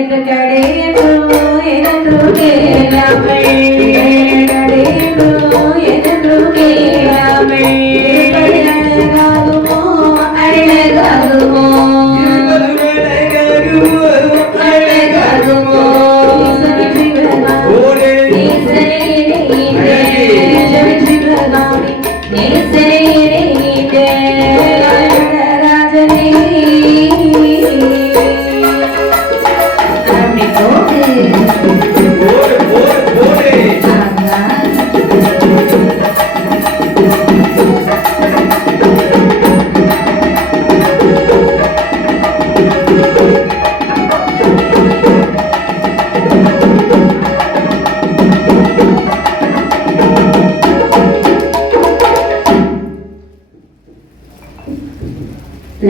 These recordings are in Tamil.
என்று கடையோ என்று கேளாமல் கடையோ என்று கேளாமல் அழகாகுமோ அழகாகுமோ அழகாகுமோ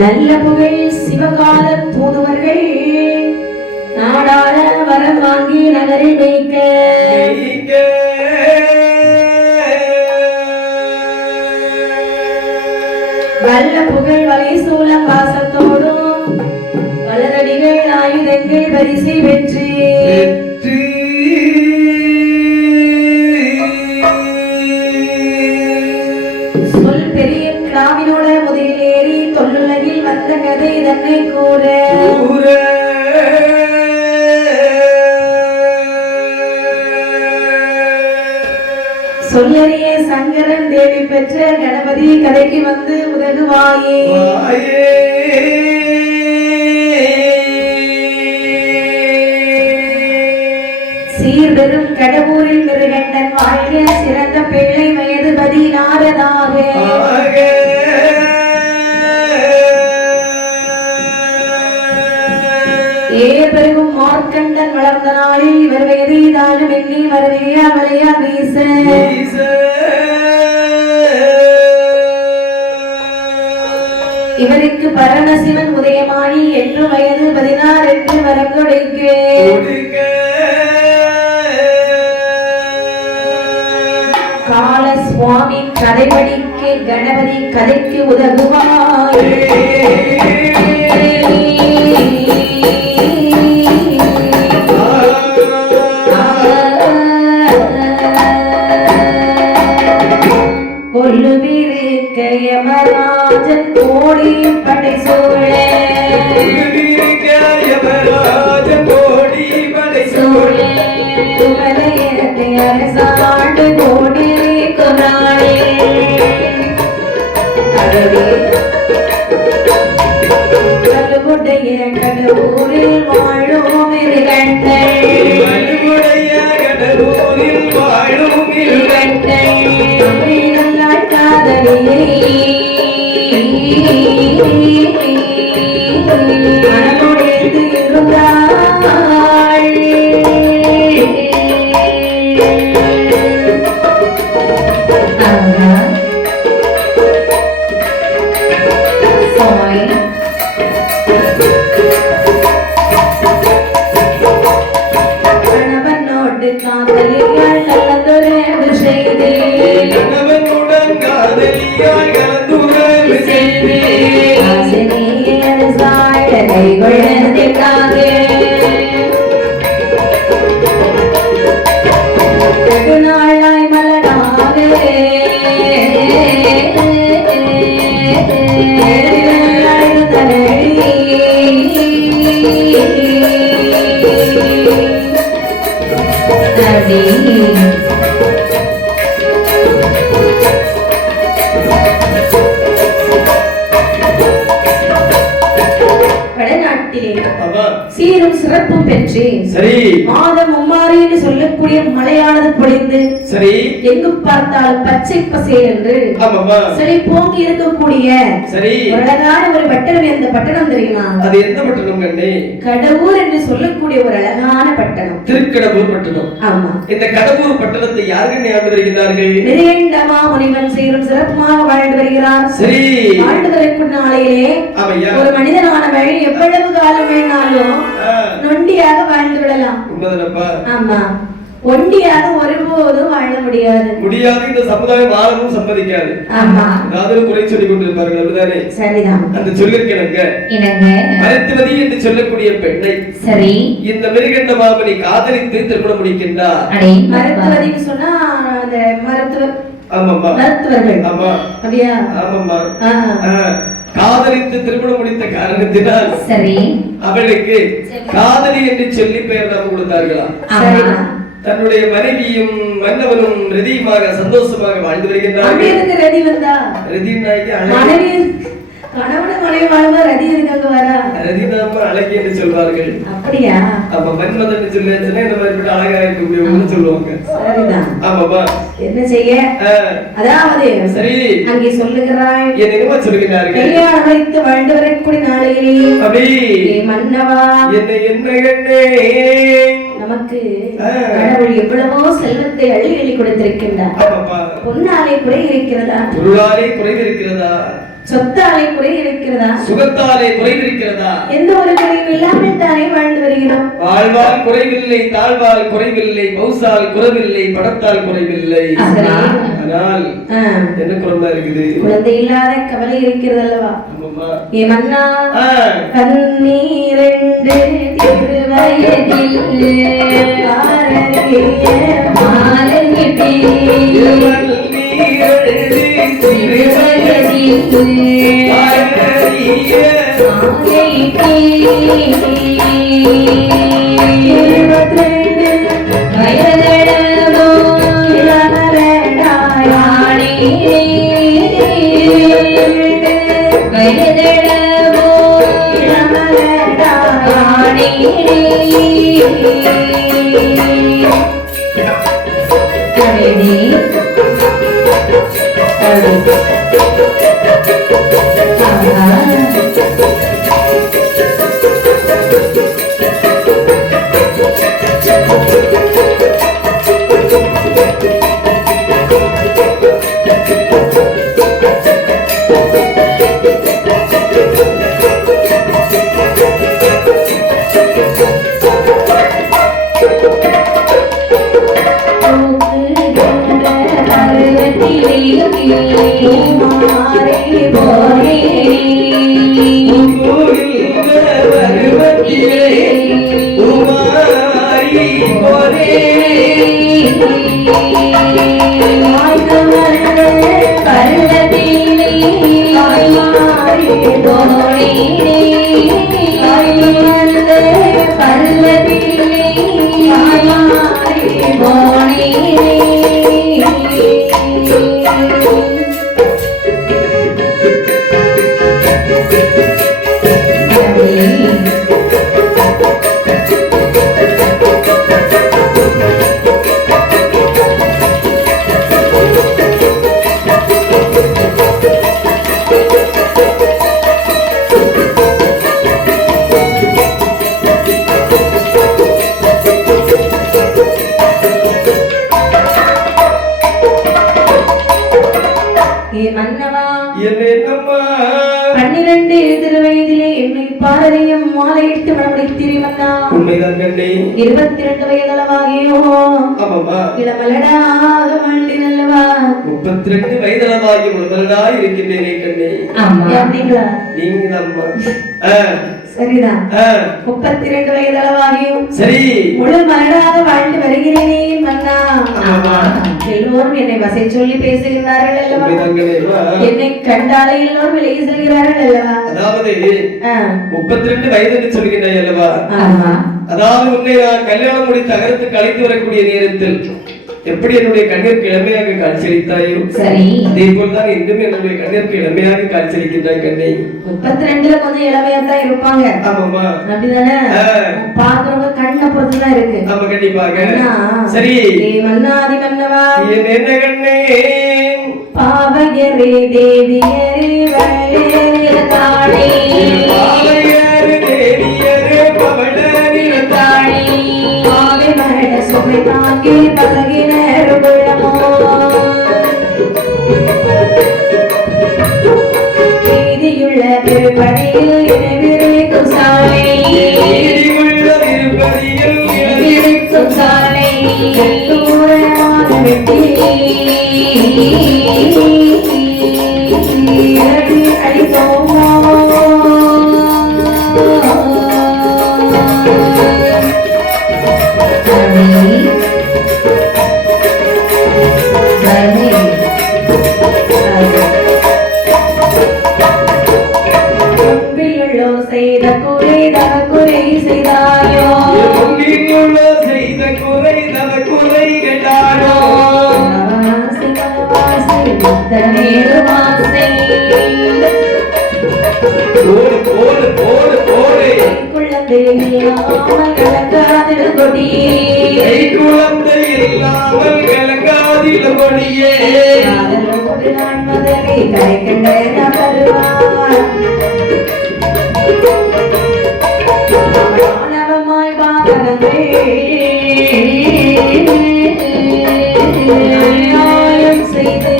நல்ல புகழ் சிவகால தூதுவர்கள் நாடாள வரம் வாங்கி நகரில் வைக்க வல்ல புகழ் வலை சூலம் வாசத்தோடும் வளரடிகள் ஆயுதங்கள் வரிசை வெற்றி சொல் பெரிய கிராமினோட முதலில் ஏறி தொல்லுலகில் வந்த கதை தன்னை கூற சொல்லறிய சங்கரன் தேவி பெற்ற கணபதி கதைக்கு வந்து உதகுவாயே சீர்பெரும் கடவுரில் மிருகண்டன் வாழ்க சிறந்த பிள்ளை வயது 16 ஏற்பெருகும் மார்க்கண்டன் வளர்ந்த நாளில் இவர் வேதிதாலும் எண்ணி வரவையா வளையா வீச இவருக்கு பரமசிவன் உதயமானி 8 வயது 16 என்று வரம் கொடுக்க கால சுவாமி கதைபடிக்க கணபதி கதைக்கு உதவுவாய் யமராஜன் கோடி படை சூழ அரசாண்டு கோடி கொண்டாடே கல்லுடைய கடவுரில் வாழும் மனமுடைந்து இருந்தாள் கணவனோடு காதலியாள் நல்லதொரு செய்தி நாளாய் மலராக சீரும் சிறப்பும் பெற்று மாதம் மும்மாறி என்று சொல்லக்கூடிய மழையானது பொழிந்து எங்கு பார்த்தால் பச்சை பசேல் என்று சரி போங்கி இருக்கக்கூடிய அழகான ஒரு பட்டணம். எந்த பட்டணம் தெரியுமா? அது எந்த பட்டணம் கண்ணே? கடவுர் என்று சொல்லக்கூடிய ஒரு அழகான பட்டணம், திருக்கடவுர் பட்டணம். ஆமா, இந்த கடவுர் பட்டணத்தை யாருக்கு ஆண்டு வருகிறார்கள்? நிறையண்டமா முனிவன் சீரும் சிறப்புமாக வாழ்ந்து வருகிறார். சரி, வாழ்ந்து வரக்கூடிய நாளையிலே ஒரு மனிதனானவள் எவ்வளவு காலம் வேணாலும் நொண்டியாக வாழ்ந்து விடலாம். ஆமா, ஒண்டியாக ஒருபோதும் வாழ முடியாது. இந்த சமுதாயம் வாழவும் சம்மதிக்காது. ஆமா, ஏதாவது குறை சொல்லிக் கொண்டிருப்பார்கள். அப்படிதானே? சரிதான். அந்த சொல்லிருக்கேனுங்க மருத்துவதி என்று சொல்லக்கூடிய பெண்ணை சரி இந்த மிருகண்ட மாமணி காதலித்து திருமணம் முடிக்கின்றார். மருத்துவதின்னு சொன்னா அந்த மருத்துவர். ஆமாம்மா, மருத்துவர்கள். ஆமா, அப்படியா? ஆமாம்மா. காதலித்து திருமணம் முடித்த காரணத்தினால் சரி அவளுக்கு காதலி என்று சொல்லி பெயர் நாம் கொடுத்தார்களா? தன்னுடைய மனைவியும் மன்னவனும் ரதியுமாக சந்தோஷமாக வாழ்ந்து வருகின்றார்கள். ரதி வந்தா ரதி நாய்க்கு மனைவி கணவன மனைவி வாழ்வா ரதி இருக்காங்க வரா. ரதி தான் அழகி என்று சொல்வார்கள். அப்படியா? அப்ப மன்மதன் சொல்லுச்சுன்னா இந்த மாதிரி அழகா இருக்கக்கூடியவங்க சொல்லுவாங்க. சரிதான். ஆமாப்பா. என்ன செய்ய? அதாவது சரி அங்கே சொல்லுகிறாய். என்ன சொல்லுகிறார்கள்? கல்யாணம் வைத்து வாழ்ந்து வரக்கூடிய நாளையிலே அப்படி மன்னவா என்ன கண்ணே நமக்கு கடவுள் எவ்வளவோ செல்வத்தை அள்ளி அள்ளி கொடுத்திருக்கின்றார். பொன்னாலே குறை இருக்கிறதா? பொருளாலே குறை இருக்கிறதா? சொத்தாலே குறை இருக்கிறதா? சுகத்தாலே குறை இருக்கிறதா? எந்த ஒரு குறையும் இல்லாமல் தானே வாழ்ந்து வருகிறோம். வாழ்வால் குறைவில்லை, தாழ்வால் குறைவில்லை, பௌசால் குறைவில்லை, படத்தால் குறைவில்லை. ஆனால் என்ன குறைமா இருக்குது? குழந்தை இல்லாத கவலை இருக்கிறது அல்லவா? ஏ மன்னா, பன்னீரெண்டு திருவயதில் உண்மைதான் கண்ணே. 22 வயதளவாகியோ இளமலடாக வாழ்ந்தீனல்லவா? 32 வயதளவாகி இளமலடா இருக்கின்றேனே கண்ணே. அப்படிங்களா? நீங்க தான். சரிதான். 32 வயதளவாகியும் சரி முழு மலடாக வாழ்ந்து வருகிறேனே மன்னா. எல்லோரும் என்னை வசை சொல்லி பேசுகிறார்கள் அல்லவா? என்னை கண்டாலே எல்லோரும் வெளியே செல்கிறார்கள் அல்லவா? அதாவது 32 வயது சொல்கிறாய் அல்லவா? அதாவது உன்னை நான் கல்யாணம் முடித்து அகரத்துக்கு அழைத்து வரக்கூடிய நேரத்தில் எப்படி என்னுடைய கண்ணிற்கு இளமையாக காட்சியளித்தாயோ அதே போல்தான் இன்னும் என்னுடைய கண்ணிற்கு இளமையாக காட்சியளிக்கின்றாய் கண்ணை. 32ல கொஞ்சம் இளமையா தான் இருப்பாங்க. ஆமாமா, அப்படிதானே? பாக்குறவங்க கண்ணை பொறுத்துதான் இருக்கு. ஆமா, கண்டிப்பாக. சரி மன்னாதி மன்னவா என்ன கண்ணே பாவகரே தேவியரே வளரே தாளே பாவகரே தேவியரே பவளரே தாளே பாவை மட சுமை தாங்கி பலகினர் குளமோ நீதியுள்ள திருப்பதியில் இணைவிருக்கும் சாலை நீதியுள்ள திருப்பதியில் இணைவிருக்கும் சாலை குழந்தை இல்லாமல் கலங்காதில கொடியே மாணவமாய் பாதகங்கள் நியாயம் செய்து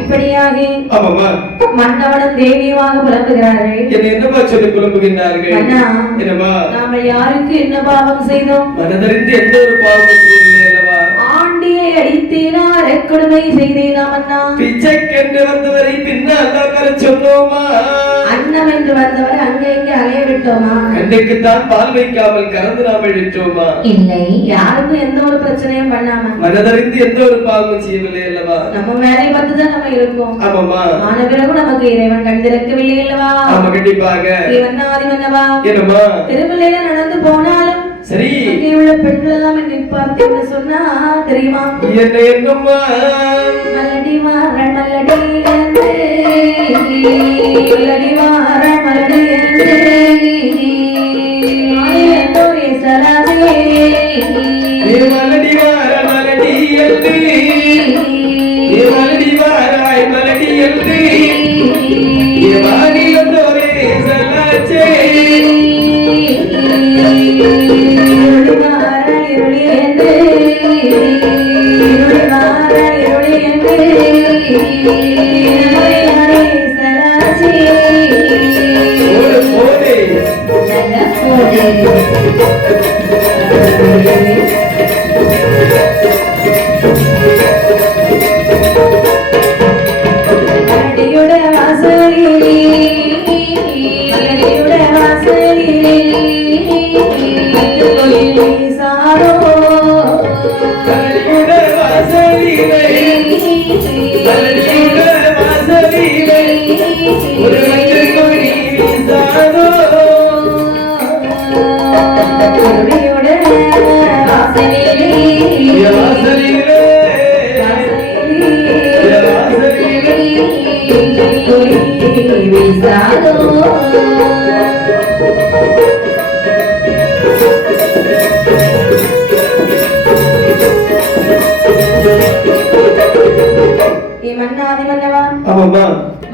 இப்படியாக மன்னவனும் தேவியுமாக புலம்புகிறார்கள். என்னமா சொல்லி புலம்புகின்றார்கள்? என்னமா நாம யாருக்கு என்ன பாவம் செய்தோம்? மனதறிந்து எந்த ஒரு பாவம் செய்யவில்லை அல்லவா? ஆண்டியை அடித்தேனார் கொடுமை செய்தேனாம் அண்ணா. பிச்சைக்கென்று வந்தவரை பின்னால் வர சொன்னோமா? அன்னம் என்று வந்தவரை அங்கே இங்கே அலைய விட்டோமா? கண்ணுக்குத்தான் பால் வைக்காமல் கறந்து நாமல் விட்டோமா? இல்லை, யாருக்கும் எந்த ஒரு பிரச்சனையும் பண்ணாம மனதறிந்து எந்த ஒரு பாவமும் செய்யவில்லை அல்லவா? நம்ம வேலை பார்த்துதான் நம்ம இருக்கோம். ஆமாமா. ஆன பிறகு நமக்கு இறைவன் கண் திறக்கவில்லை அல்லவா? ஆமா, கண்டிப்பாக. இவன்னாதிவன்னவா என்னமா திருவிழையில நடந்து போனாலும் சரி, அங்கே உள்ள பெண்கள் எல்லாம் என்னை பார்த்து என்ன சொன்னா தெரியுமா? என்ன என்னம்மா? மல்லடி மாறன் மல்லடி என்று மல்லடி மாறன் மல்லடி என்று மாலையத்தோரே சலாதே மல்லடி மாறன் மல்லடி என்று மல்லடி மாறாய் மல்லடி என்று மாலையத்தோரே சலாச்சே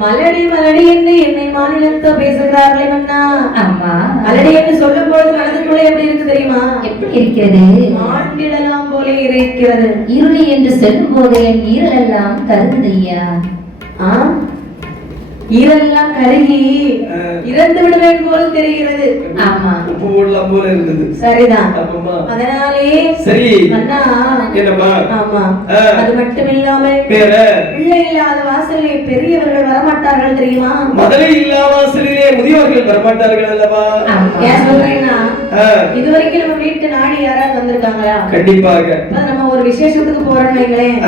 மலடி மலடி என்று என்னை மாநிலத்தோ பேசுகிறார்களே மன்னா. அம்மா, மலடி என்று சொல்லும் போது மனதுக்குள்ளே எப்படி இருக்கு தெரியுமா? எப்படி இருக்கிறது? ஆண்டிடலாம் போல இருக்கிறது. இருளி என்று சொல்லும் போது என் ஈரலெல்லாம் கருந்தையா. ஈரெல்லாம் கருகி இறந்து விடுவேன் போல தெரிகிறது. ஆமா, உப்பு போடலாம் போல இருக்குது. சரிதான். அதனாலே சரி அண்ணா. என்னம்மா? ஆமா, அது மட்டும் இல்லாமல் வேற பிள்ளை இல்லாத வாசலிலே பெரியவர்கள் வரமாட்டார்கள் தெரியுமா? மதுரை இல்லா வாசலிலே முதியவர்கள் வரமாட்டார்கள் அல்லவா? ஏன் சொல்றேன்னா, இதுவரைக்கும் நம்ம வீட்டு நாடி யாராவது வந்திருக்காங்களா? கண்டிப்பாக. நம்ம ஒரு விசேஷத்துக்கு போறோம்னு வைங்களேன்,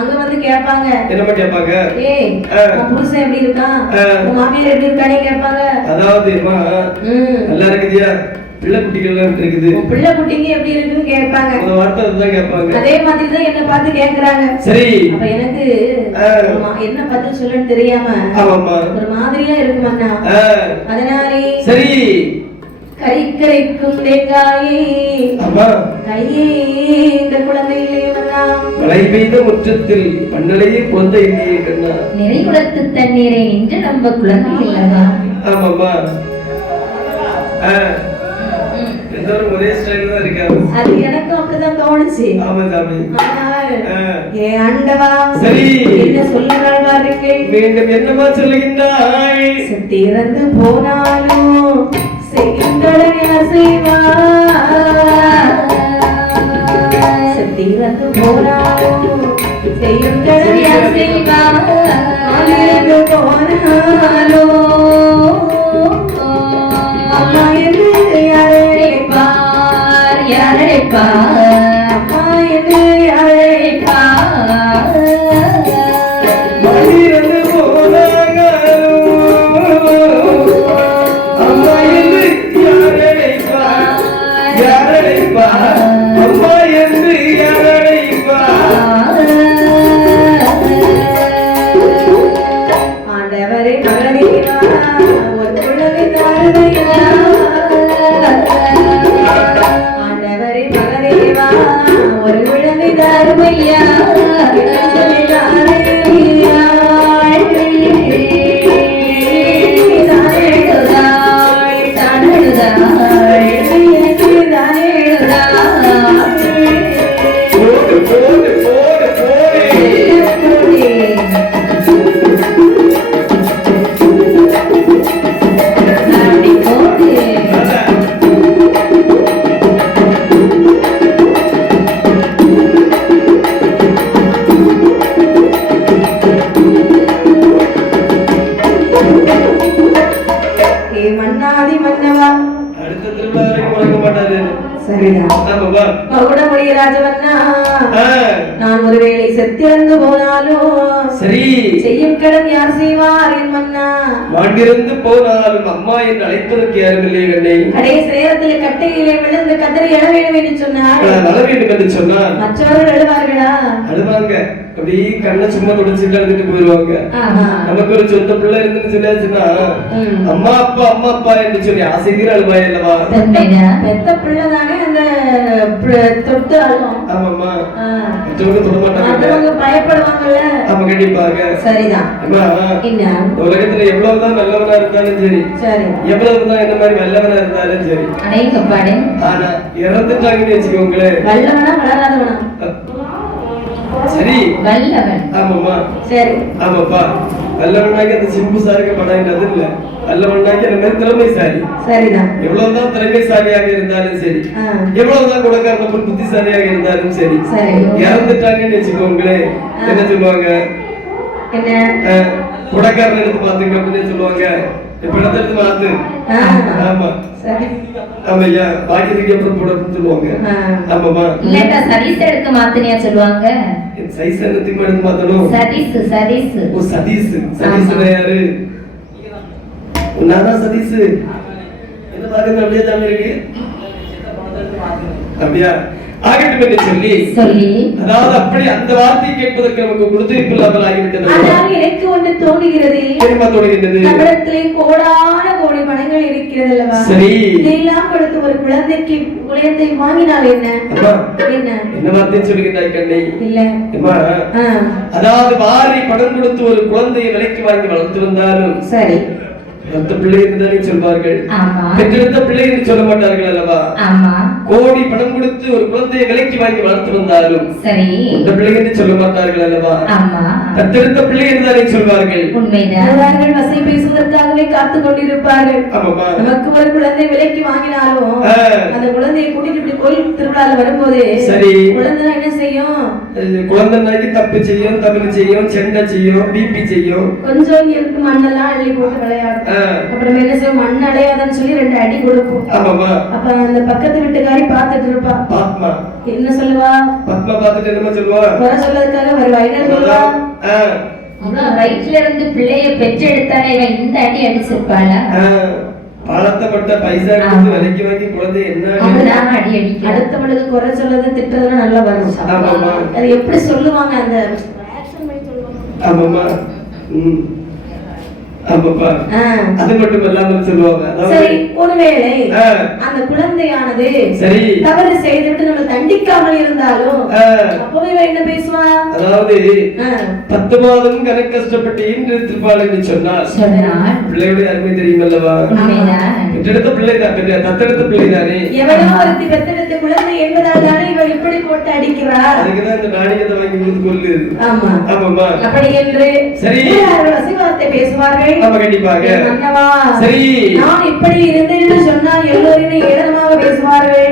அங்க வந்து கேட்பாங்க. என்னமா கேட்பாங்க? ஏய், உன் புருஷன் எப்படி இருக்கான், உன் மாமியார் எப்படி இருக்கானே கேட்பாங்க. அதாவது நல்லா இருக்குதியா, பிள்ளை குட்டிகள் எல்லாம் இருக்குது, பிள்ளை குட்டிங்க எப்படி இருக்குன்னு கேட்பாங்க. அந்த வார்த்தை அதுதான் கேட்பாங்க. அதே மாதிரி தான் என்ன பார்த்து கேக்குறாங்க. சரி, அப்ப எனக்கு என்ன பதில் சொல்லன்னு தெரியாம ஒரு மாதிரியா இருக்குமாண்ணா. அதனாலே சரி, கரைக்கும் தேங்காயே கையே இந்த குழந்தையிலே மன்னா. மழை பெய்த முற்றத்தில் மண்ணலையே கொந்த இல்லையே கண்ணா. நிறைகுளத்து தண்ணீரை நின்று நம்ம குழந்தை இல்லவா? ஆமாம்மா. ஒரே ஸ்டைல் தான் இருக்காது. அது எனக்கும் அப்படிதான் தோணுச்சு. ஆமா சாமி. ஏ ஆண்டவா, சரி என்ன சொல்லுங்கள் பாருங்க. மீண்டும் என்னமா சொல்லுகின்றாய்? திறந்து போனாலும் செய்யுங்களை அசைவா, திறந்து போனாலும் செய்யுங்களை அசைவா, அழிந்து போனாலும் அம்மா என்று யாரைப்பார் யாரைப்பார், அம்மா என்று யாரைப்பார், அழிந்து போனாலும் அம்மா என்று யாரைப்பார் யாரடைப்பா அம்மா என்று யாரடைப்பா ஆண்டவரே மகனேவா ஒரு குழந்தை தாருமையா ஆண்டவரே மகனேவா ஒரு குழந்தை தாருமையா நான் ஒருவேளை செத்திறந்து போனாலும் சரி செய்யும் கடன் யார் செய்வார் என் மன்னா மாண்டிருந்து போனாலும் அம்மா என்று அழைப்பதற்கு யாருமில்லை கண்ணே கடைசி நேரத்தில் கட்டையிலே விழுந்து கதறி எழ வேண்டும் என்று சொன்னார் அழ வேண்டும் என்று சொன்னார் மற்றவர்கள் எழுவார்களா அழுவாங்க அப்படி கண்ணை சும்மா தொடச்சிட்டு அழுதுட்டு போயிருவாங்க நமக்கு ஒரு சொந்த பிள்ளை இருந்துச்சுன்னா அம்மா அப்பா என்று சொல்லி ஆசைக்கிற அழுவாய் அல்லவா பெத்த பிள்ளை தானே அந்த தொட்டு அழுவோம் ஆமாம்மா மற்றவங்க தொட மாட்டாங்க பயப்படுவாங்கல்ல ஆமா கண்டிப்பாக சரிதான் உலகத்துல எவ்வளவுதான் நல்லவனா இருந்தாலும் சரி எவ்வளவுதான் என்ன மாதிரி நல்லவனா இருந்தாலும் சரி ஆனா இறந்துட்டாங்கன்னு வச்சுக்கோங்களேன் நல்லவனா வளராதவனா சரி வல்லவன் ஆமாம்மா சரி ஆமாப்பா வல்லவனாக்கி அந்த சிம்பு சாருக்கு படாங்கிறது இல்ல வல்லவனாக்கி அந்த மாதிரி திறமைசாலி சரிதான் எவ்வளவுதான் திறமைசாலியாக இருந்தாலும் சரி எவ்வளவுதான் குணக்காரன புத்திசாலியாக இருந்தாலும் சரி இறந்துட்டாங்கன்னு வச்சுக்கோங்களேன் என்ன சொல்லுவாங்க என்ன குணக்காரன் எடுத்து பாத்துங்க அப்படின்னு சொல்லுவாங்க இப்ப இடத்த எடுத்து மாத்து ஆமா ஆமையா பாக்கியத்துக்கு அப்புறம் போடணும்னு சொல்லுவாங்க ஆமாமா இல்லட்டா சதீஸ் எடுத்து மாத்தினியா சொல்லுவாங்க சைஸ் என்னத்துக்கு எடுத்து மாத்தணும் சதீஸ் ஓ சதீஸ் யாரு நானா சதீஸ் என்ன பாக்குறது அப்படியே தான் இருக்கு அப்படியா ஆகட்டும் என்று சொல்லி அதாவது அப்படி அந்த வார்த்தை கேட்பதற்கு நமக்கு கொடுத்திருப்பு இல்லாமல் ஆகிவிட்டது. ஆனால் எனக்கு ஒன்று தோணுகிறது. என்ன தோணுகிறது? நம்மிடத்திலே கோடான கோடி பணங்கள் இருக்கிறது அல்லவா? சரி. இதெல்லாம் கொடுத்து ஒரு குழந்தை வாங்கினால் என்ன? என்ன வார்த்தை சொல்லுகிறாய் கண்ணை? இல்ல. அம்மா. அதாவது வாரி பணம் கொடுத்து ஒரு குழந்தையை விலைக்கு வாங்கி வளர்த்து வந்தாலும் சரி. பெற்ற பிள்ளை என்று சொல்வார்கள். பெற்றெடுத்த பிள்ளை என்று சொல்ல மாட்டார்கள் அல்லவா? கோடி பணம் கொடுத்து ஒரு குழந்தையை விலைக்கு வாங்கி வளர்த்து வந்தாலும் சரி இந்த பிள்ளை என்று சொல்ல மாட்டார்கள் அல்லவா? பெற்றெடுத்த பிள்ளை என்று சொல்வார்கள். உண்மைதான். வசை பேசுவதற்காகவே காத்து கொண்டிருப்பார்கள். நமக்கு ஒரு குழந்தை விலைக்கு வாங்கினாலும் அந்த குழந்தையை கூட்டிட்டு இப்படி கோயில் திருவிழால வரும்போது சரி குழந்தை என்ன செய்யும்? குழந்தைக்கு தப்பு செய்யும், தவறு செய்யும், செண்டை செய்யும், பிபி செய்யும், கொஞ்சம் இருக்கு மண்ணெல்லாம் அள்ளி போட்டு விளையாடும். அப்புறம் என்ன செய்யும்? மண் அடையாதன்னு சொல்லி 2 அடி கொடுப்போம். அப்ப அந்த பக்கத்து வீட்டுக்காரி பாத்துட்டு இருப்பா. பாத்மா என்ன சொல்லுவா? பத்மா பாத்துட்டு என்ன சொல்லுவா? குறை சொல்லதுக்காக வருவா. என்ன சொல்லுவா? வயிற்றுல இருந்து பிள்ளைய பெற்றெடுத்தானே இவன் இந்த அடி அடிச்சிருப்பாளா? பழத்தப்பட்ட பைசா கொடுத்து விலைக்கு வாங்கி குழந்தை என்ன அடி அடிக்க அடுத்தவளுக்கு குறை சொல்லது திட்டதெல்லாம் நல்லா வரும். அது எப்படி சொல்லுவாங்க? அந்த ஆமாமா அது மட்டும் இல்லாமல் சொல்லுவாங்க. சரி ஒருவேளை அந்த குழந்தையானது சரி தவறு செய்துவிட்டு நம்ம தண்டிக்காமல் இருந்தாலும் அப்பவே என்ன பேசுவா? அதாவது 10 மாதம் கணக்கு கஷ்டப்பட்டு ஈன்றெடுத்திருப்பாள் என்று சொன்னால் பிள்ளையுடைய அருமை தெரியும் அல்லவா? பெற்றெடுத்த பிள்ளை தான், தத்தெடுத்த பிள்ளை தானே. எவனோ ஒருத்தி பெற்றெடுத்த குழந்தை என்பதால் தானே இவள் இப்படி போட்டு அடிக்கிறார். அதுக்குதான் இந்த நாணயத்தை வாங்கி கொடுத்து கொள்ளு. ஆமா ஆமாமா அப்படி என்று சரி வசீகரத்தை பேசுவார்கள். ஆமா கண்டிப்பாக. மன்னவா சரி நான் இப்படி இருந்தேன்னு சொன்னால் எல்லோருமே ஏளனமாக பேசுவார்கள்.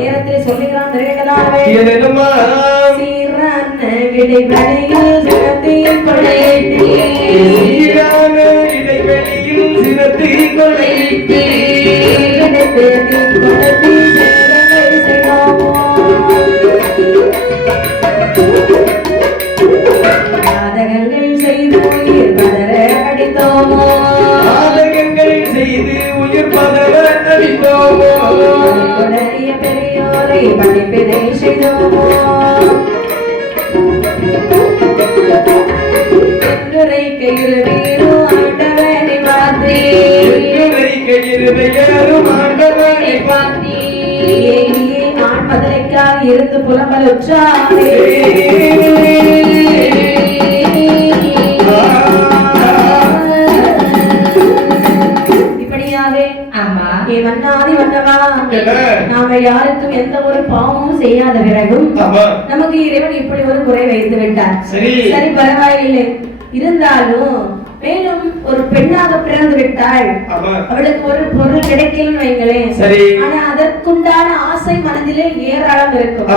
நேரத்தில் சொல்லுகிறான் நிறையலாவே ஏளனமா சீரான இடைவெளியில் சினத்தில் கொள்ளையிட்டு சீரான இடைவெளியில் சினத்தில் கொள்ளையிட்டு இடப்பேரில் கொள்ளத்தி சேரங்கள் செய்வோமோ பாதகங்கள் செய்து உயிர் பதற அடித்தோமோ பாதகங்கள் செய்து உயிர் பதற அடித்தோமோ கொடறிய பெரிய பெரியோரை மன்னிப்பினை செய்தோமோ என்னுரை கையிறுவீரோ ஆண்டவனை பார்த்தே ஆண்மதனைக்காக இருந்து புலம்பலுற்றாரே வண்ணாதி வண்ணமா நாம யாருக்கும் எந்த ஒரு பாவமும் செய்யாத பிறகும் நமக்கு இறைவன் இப்படி ஒரு குறை வைத்து விட்டார். சரி பரவாயில்லை, இருந்தாலும் மேலும் ஒரு பெண்ணாக பிறந்து விட்டாள், அவளுக்கு ஒரு பொருள் கிடைக்கலன்னு வைங்களேன், ஆனா அதற்குண்டான ஆசை மனதிலே ஏராளம் இருக்கும்.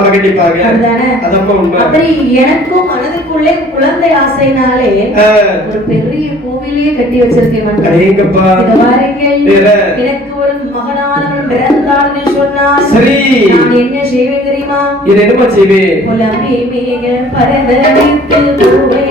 அப்படி எனக்கும் மனதுக்குள்ளே குழந்தை ஆசைனாலே ஒரு பெரிய கோவிலையே கட்டி வச்சிருக்கேன். எனக்கு ஒரு மகனானவன் பிறந்தான்னு சொன்னால் நான் என்ன செய்வேன் தெரியுமா? புலம்பி மிக பரதவித்து பூவை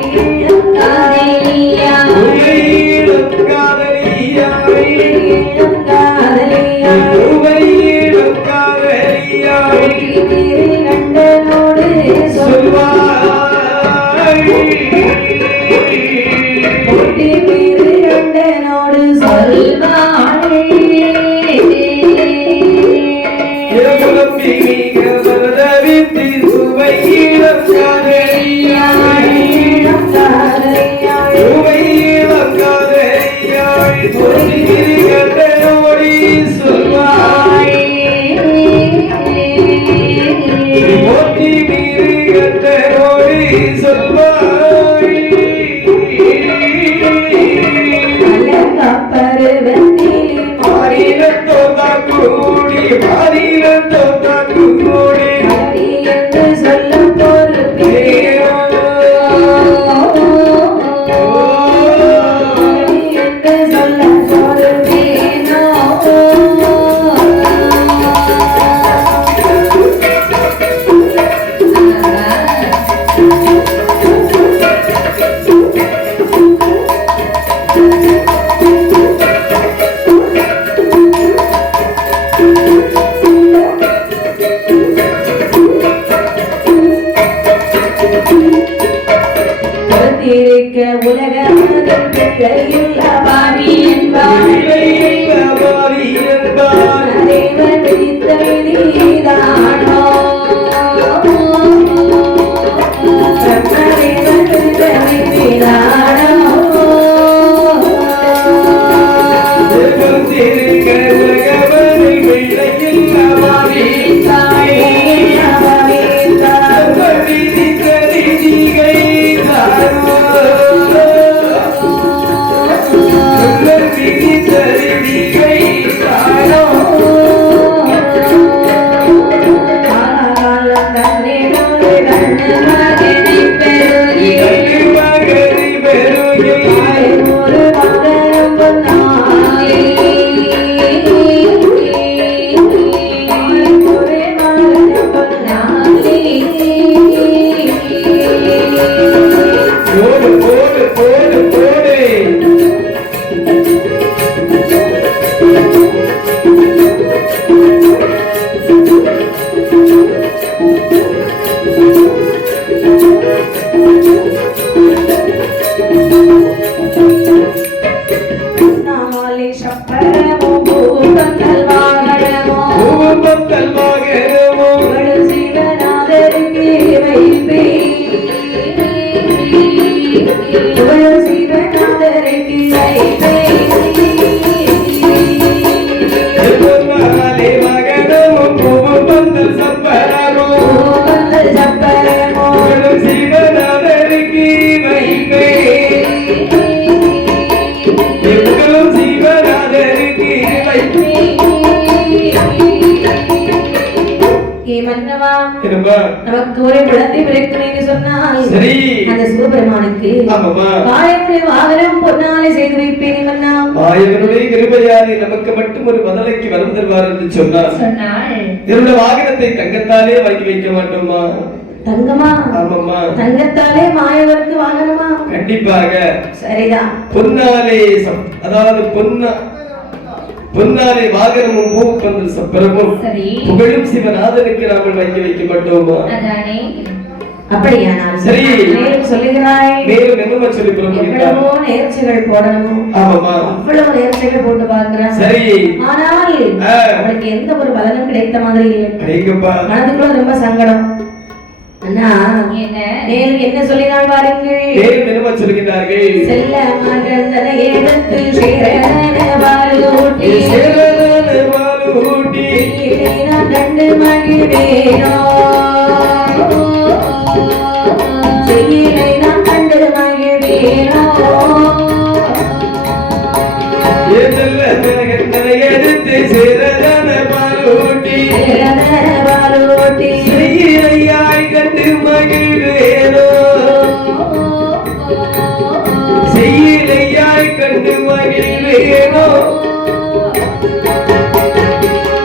நமக்கு ஒரு குழந்தை பிறக்கும் என்று சொன்னால் அந்த சிவபெருமானுக்கு காயமுடைய வாகனம் பொன்னாலே செய்து வைப்பேன் மன்னா. ஆயவனுடைய கிருபையாலே நமக்கு மட்டும் ஒரு முதலைக்கு வரம் தருவார் என்று சொன்னார். என்னுடைய வாகனத்தை தங்கத்தாலே வாங்கி வைக்க மாட்டோமா? தங்கமா? ஆமாம்மா. தங்கத்தாலே மாயவருக்கு வாங்கணுமா? கண்டிப்பாக. சரிதான். பொன்னாலே, அதாவது பொன்னாரை வாகனமும் பூப்பந்தல் சப்பரமும் சரி புகழும் சிவநாதனுக்கு நாமல் வைக்க மாட்டோமா? அதானே. அப்படியானால் சரி. மேலும் சொல்லுகிறாய். மேலும் என்னமா சொல்லி புறப்படுகிறார்? எவ்வளவோ நேர்ச்சிகள் போடணும். ஆமாமா. அவ்வளவு நேர்ச்சிகள் போட்டு பார்க்கிறான். சரி. ஆனால் அவளுக்கு எந்த ஒரு பலனும் கிடைத்த மாதிரி இல்லை. அடேங்கப்பா. மனதுக்குள்ள ரொம்ப சங்கடம். அண்ணா என்ன மேலும் என்ன சொல்லினாள் பாருங்கள். மேலும் என்னமா சொல்லுகிறார்கள்? செல்ல மகந்தனை எடுத்து சேரன வாலூட்டி நான் கண்டு மகிழ்வேனோ செய்யிலை நான் கண்டு மகிழ்வேனோ எடுத்து சேரன வாலூட்டி செய்யிலையாய் கண்டு மகிழ்வேனோ செய்யிலையாய் கண்டு மகிழ்வேனோ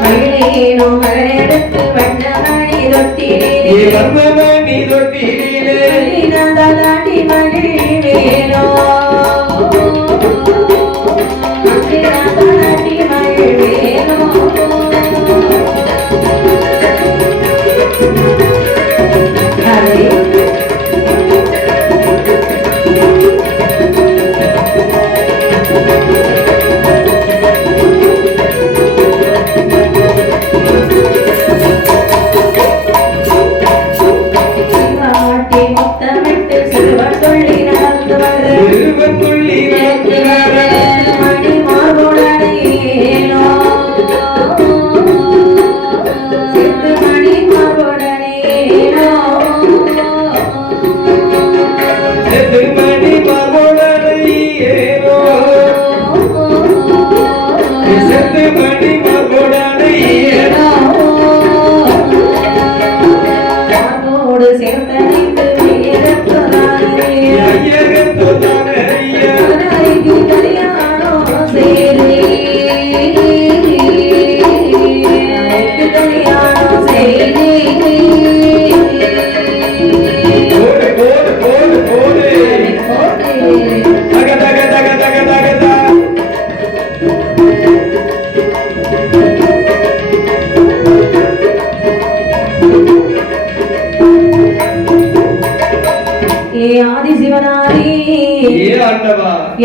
மகிழேனோ மகனெடுத்து வண்ணமணி தொட்டிலே வண்ணமணி தொட்டிலே தாண்டி மகிழ்வேனோ தாண்டி மகிழ்வேனோ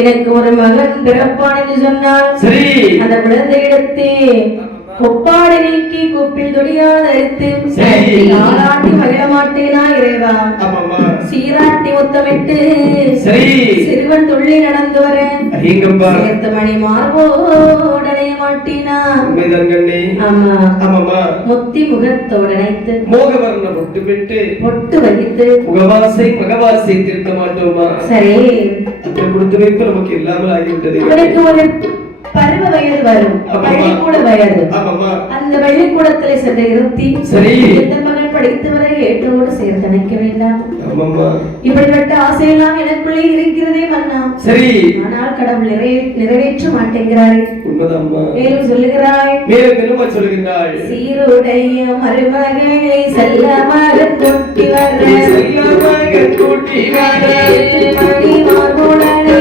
எனக்கு ஒரு மகன் பிறப்பான் என்று சொன்னான். அந்த குழந்தையிடத்து கொப்பாடு நீக்கி கொப்பில் தொடியாத அறுத்து நாளாட்டி மகிழ மாட்டேனா இறைவா சீராட்டி முத்தமிட்டு சிறுவன் துள்ளி நடந்து வர சேர்த்த மணி மார்போடனைய மாட்டினா முத்தி முகத்தோடு அணைத்து மோகவர்ண பொட்டு வகித்து முகவாசை மகவாசை திருத்த மாட்டோமா? சரி அந்த கொடுத்து வைப்பு நமக்கு இல்லாமல் ஆகிவிட்டது. அவனுக்கு ஒரு பருவ வயது வரும், பள்ளிக்கூட வயது. அந்த பள்ளிக்கூடத்திலே சென்று இருத்தி எந்த மகன் படித்து வர ஏற்றோடு சேர்த்து நினைக்க வேண்டாம். இப்படிப்பட்ட ஆசையெல்லாம் எனக்குள்ளே இருக்கிறதே மன்னா. ஆனால் கடவுள் நிறைவேற்ற மாட்டேங்கிறார். மேலும் சொல்லுகிறாய். சீருடைய மருமகளை செல்ல மகன் கூட்டி வர மணி மார்புடனே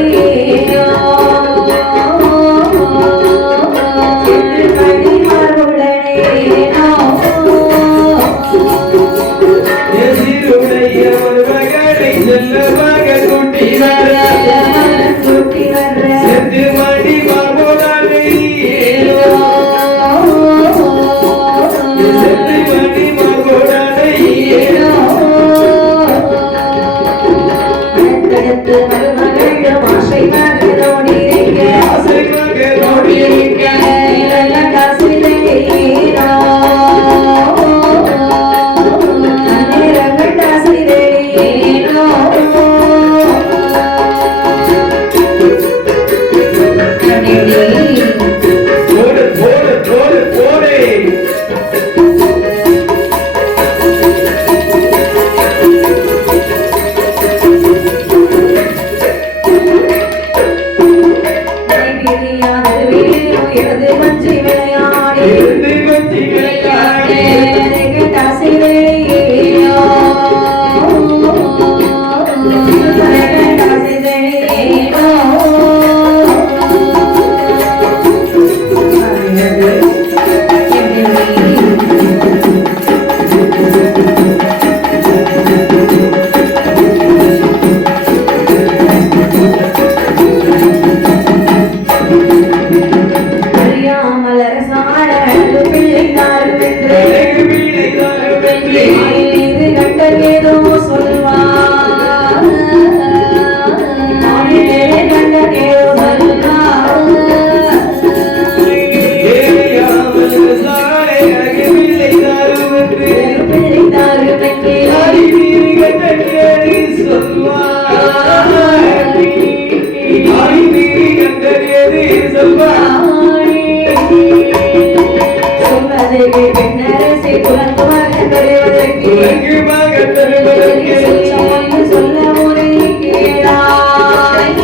சொல்ல முறை கேளாய்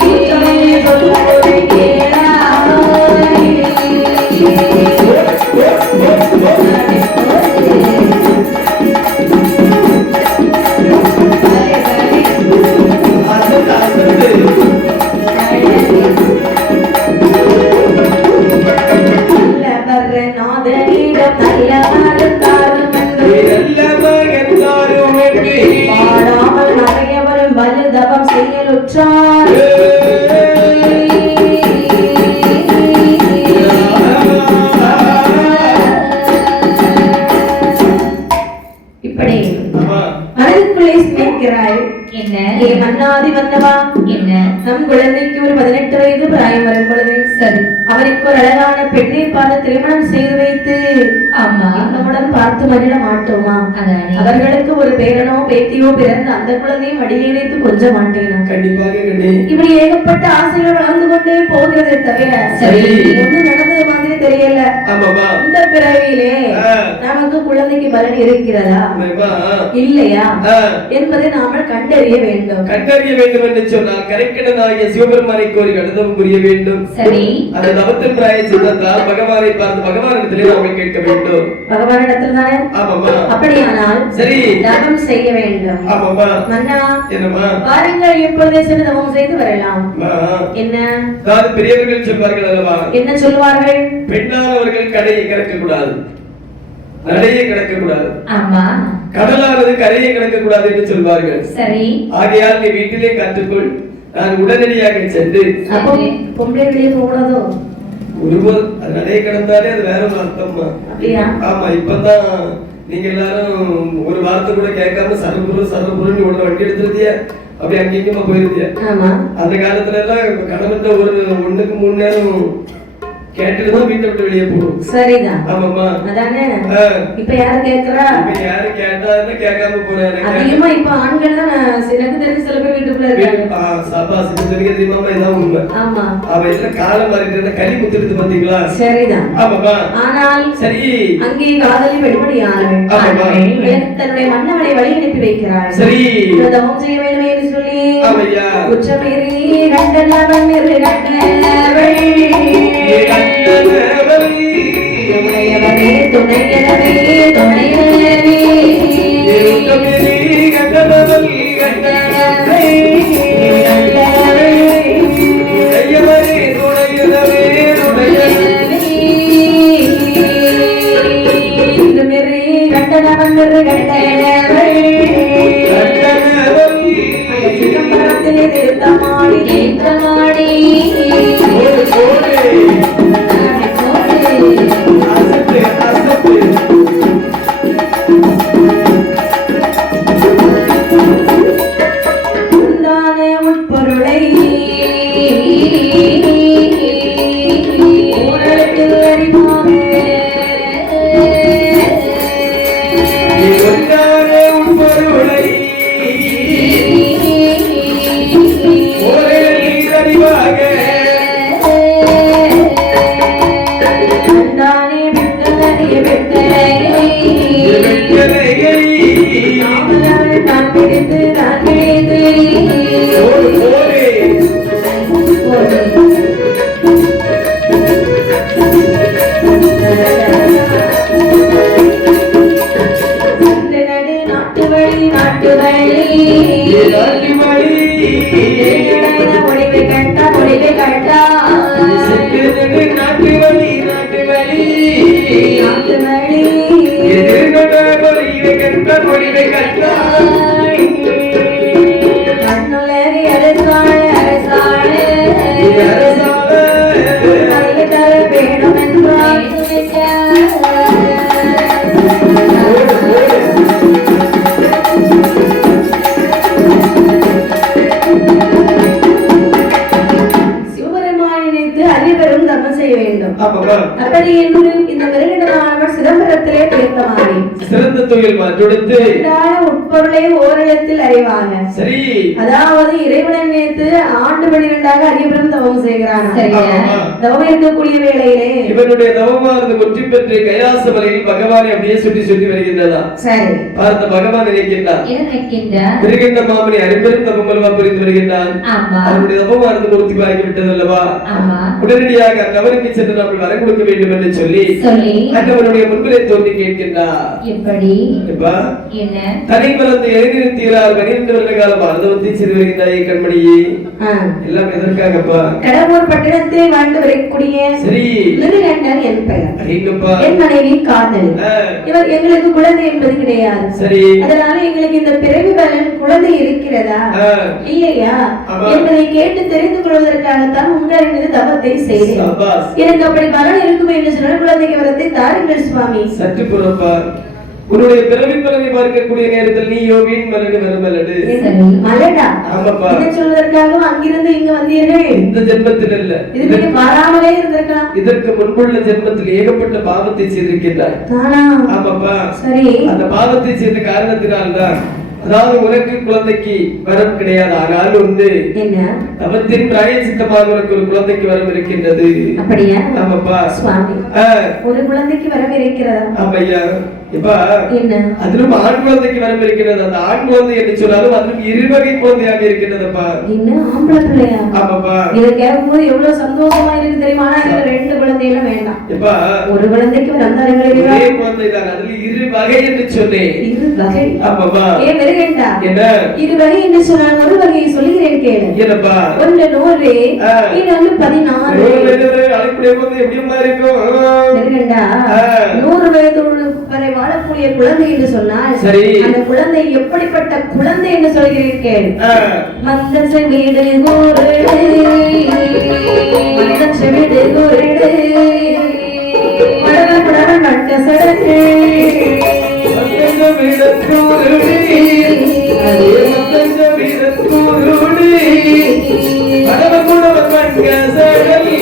சொல்ல முறை பாடாமல் மறையவரும் பலுதவம் செய்யலுற்றார் இப்படி மனதுக்குள்ளே சிந்திக்கிறாய் என்ன ஏ மன்னாதி வந்தவா என்ன நம் குழந்தைக்கு ஒரு 18 வயது பிராயம் வரும் பொழுது சரி அவருக்கு ஒரு அழகான பெண்ணை பார்த்து திருமணம் செய்து வைத்து ஆமா நம்முடன் பார்த்து மகிழ மாட்டோமா? அதானே அவர்களுக்கு ஒரு பேரனோ பேத்தியோ பிறந்து அந்த குழந்தையும் அடியே வைத்து கொஞ்ச மாட்டேனா? கண்டிப்பாக கண்டி. இப்படி ஏகப்பட்ட ஆசைகள் வளர்ந்து கொண்டே போகிறதே தவிர சரி ஒண்ணு நடந்தது மாதிரி தெரியல. ஆமாமா. இந்த பிறவியிலே நமக்கு குழந்தைக்கு பலன் இருக்கிறதா இல்லையா என்பதை நாம கண்டறிய வேண்டும். கண்டறிய வேண்டும் என்று சொன்னால் கரைக்கடனாகிய சிவபெருமானை கோரி கடுதம் புரிய வேண்டும். சரி அந்த தவத்தின் பிராயச்சித்தத்தால் பகவானை பார்த்து பகவானிடத்திலே நாம கேட்க வேண்டும். பகவானிடத்தில் தானே? ஆமாமா. அப்படியானால் சரி தவம் செய்ய வேண்டும். ஆமாமா. மன்னா என்னமா பாருங்கள் எப்பொழுதே சென்று தவம் செய்து வரலாம். என்ன அதாவது பெரியவர்கள் சொல்வார்கள் அல்லவா? என்ன சொல்வார்கள்? பெண்ணானவர்கள் கடையை கிடக்க கூடாது, நடையை கிடக்க கூடாது. ஆமா. கடலானது கரையை கிடக்க கூடாது என்று சொல்வார்கள். சரி ஆகையால் நீ வீட்டிலே கற்றுக்கொள். நான் உடனடியாக சென்று அப்போ பொம்பளை வெளியே போகக்கூடாதோ? ஒருவர் நடையை கிடந்தாலே அது வேற ஒரு அர்த்தம்மா. அப்படியா? ஆமா. இப்பதான் நீங்க எல்லாரும் ஒரு வார்த்தை கூட கேட்காம சரபுரு உடனே வண்டி எடுத்துருதிய அப்படி அங்கேயுமா போயிருதிய. ஆமா. அந்த காலத்துல எல்லாம் கடவுள்கிட்ட ஒரு 1-3 நேரம் கேட்டுதான் வீட்டை விட்டு வெளியே போடும். சரிதான். ஆமாமா. அதானே இப்ப யாரு கேக்குறா? இப்ப யாரு கேட்டாருன்னு கேட்காம போறாரு. அதிகமா இப்ப ஆண்கள் தான் எனக்கு தெரிஞ்ச சில பேர் வீட்டுக்குள்ள இருக்காங்க. சபாஸ் தெரியுமா? இதான் உண்மை. ஆமா. அவ எல்லாம் காலம் மாறிட்டு களி குத்துறது பாத்தீங்களா? சரிதான். ஆமாமா. ஆனால் சரி அங்கே காதலி வெடுபடியானவள் தன்னுடைய மன்னவனை வழி அனுப்பி வைக்கிறாள். சரி தவம் செய்ய வேண்டும் என்று சொல்லி ஆமையா உச்சமேறி கண்டனவன் துணையவனே துணையனவே துணையனவே சிதம்பரத்திலே திருத்தமாடி தேற்றமாடி உட்பொருளை ஊரடத்தில் அறிவாக அப்படி என்று இந்த மிருகமானவர் சிதம்பரத்திலே தீர்த்தமாடி சிறந்த தொழில் மாற்றெடுத்து உட்பொருளை ஓரிடத்தில் அறிவாங்க. சரி, அதாவது இறைவனை நினைத்து ஆண்டு 12ஆக அறியப்படும் தவம் செய்கிறான். தவம் இருக்கக்கூடிய வேளையிலே இவனுடைய தவமானது முற்றி பெற்று கைலாச மலையில் பகவானை அப்படியே சுற்றி சுற்றி வருகின்றதா. சரி, பார்த்த பகவான் நினைக்கின்றார், இருக்கின்ற மாமனை அரும்பெரும் தவம் அல்லவா புரிந்து வருகின்றான். அவனுடைய தவமானது பூர்த்தி ஆகி விட்டது அல்லவா. உடனடியாக அந்தவனுக்கு சென்று நாம் வரம் கொடுக்க வேண்டும் என்று சொல்லி அந்தவனுடைய முன்பிலே தோன்றி கேட்கின்றார். எப்படி தனி மலத்தை எழுதியிருத்தீரார் 12 வருட காலம் அனுபவத்தை செய்து வருகின்றாயே கண்மணியே. எல்லாம் எதற்காகப்பா? கடவுர் பட்டணத்தை வாழ்ந்து வரக்கூடிய சரி நிருகண்டன் என் பெயர். என் மனைவி காதலி. இவர் எங்களுக்கு குழந்தை என்பது கிடையாது. சரி, அதனால எங்களுக்கு இந்த பிறவி பலன் குழந்தை இருக்கிறதா இல்லையா என்பதை கேட்டு தெரிந்து கொள்வதற்காகத்தான் உங்களின் தவத்தை செய்தேன். எனக்கு அப்படி பலன் இருக்குமே என்று சொன்னால் குழந்தைக்கு வரத்தை தாருங்கள் சுவாமி. சற்று புறப்பா, உன்னுடைய பிறவி பலனை பார்க்கக்கூடிய நேரத்தில் நீ யோகின் மலடு வருமலடு மலடா. ஆமாப்பா, இதை சொல்வதற்காக அங்கிருந்து இங்க வந்தீர்கள். இந்த ஜென்மத்தில் அல்ல, இதுக்கு மாறாமலே இருந்திருக்கலாம். இதற்கு முன்புள்ள ஜென்மத்தில் ஏகப்பட்ட பாவத்தை செய்திருக்கிறாய். ஆமாப்பா, சரி, அந்த பாவத்தை செய்த காரணத்தினால்தான் அதாவது உனக்கு குழந்தைக்கு வரம் கிடையாது. ஆனால் ஒன்று தவத்தின் பிராயச்சித்தமாக உனக்கு ஒரு குழந்தைக்கு வரம் இருக்கின்றது. அப்படியா? ஆமாப்பா சுவாமி, ஒரு குழந்தைக்கு வரம் இருக்கிறதா? ஆமையா. இப்ப அதிலும் ஆண் குழந்தைக்கு வரம் இருக்கிறது. அந்த ஆண் குழந்தை என்று சொன்னாலும் அதிலும் இருவகை குழந்தையாக இருக்கின்றதுப்பா. இன்னும் ஆம்பளை பிள்ளையா? ஆமாப்பா. இதை கேட்கும்போது எவ்வளவு சந்தோஷமா இருக்கு தெரியுமா? இதுல 2 குழந்தைகளும் வேண்டாம். இப்ப ஒரு குழந்தைக்கு வந்தார்கள் ஒரே குழந்தை தான். அதுல இரு வகை என்று சொன்னேன். இரு வகை? ஆமாப்பா. ஏன் வருகின்றா? என்ன இரு வகை என்று சொன்னால் ஒரு வகையை சொல்லுகிறேன் கேளு. என்னப்பா? ஒன்று 100, இன்னொன்று 16. அழைக்கூடிய குழந்தை எப்படிமா இருக்கும்? வருகின்றா 100 வயது வரை வாழக்கூடிய குழந்தை என்று சொன்னால் சரி, அந்த குழந்தை எப்படிப்பட்ட குழந்தை என்று சொல்கிறீர்கள்? மந்தன் செவிடு குருடு, மந்தன் செவிடு குருடு, மடவன் புடவன் வட்ட சடகு, மந்தன் செவிடு குருடு, மந்தன் செவிடு குருடு, மடவன் புடவன் வட்ட சடகு,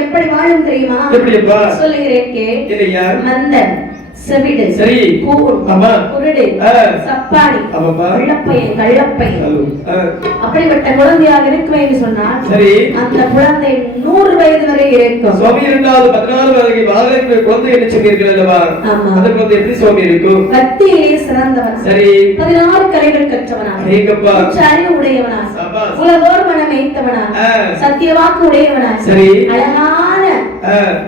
எப்படி வாழும் தெரியுமா? சொல்லுகிறேன். மந்தன் செவிடு சரி, குருடு, சப்பாடி, கள்ளப்பையன் அப்படிப்பட்ட குழந்தையாக இருக்கும் என்று சொன்னால் சரி, அந்த குழந்தை 100 வயது வரை இருக்கும். சுவாமி 14 வயது வாழக்கூடிய குழந்தை என்று சொன்னீர்கள் அல்லவா? அந்த குழந்தை எப்படி சுவாமி இருக்கும்? பக்தியிலே சிறந்தவன். சரி, 16 கலைகள் கற்றவனா, அறிவு உடையவனா, உலகோர் மனம் வைத்தவனா, சத்திய வாக்கு உடையவனா, சரி, அழகான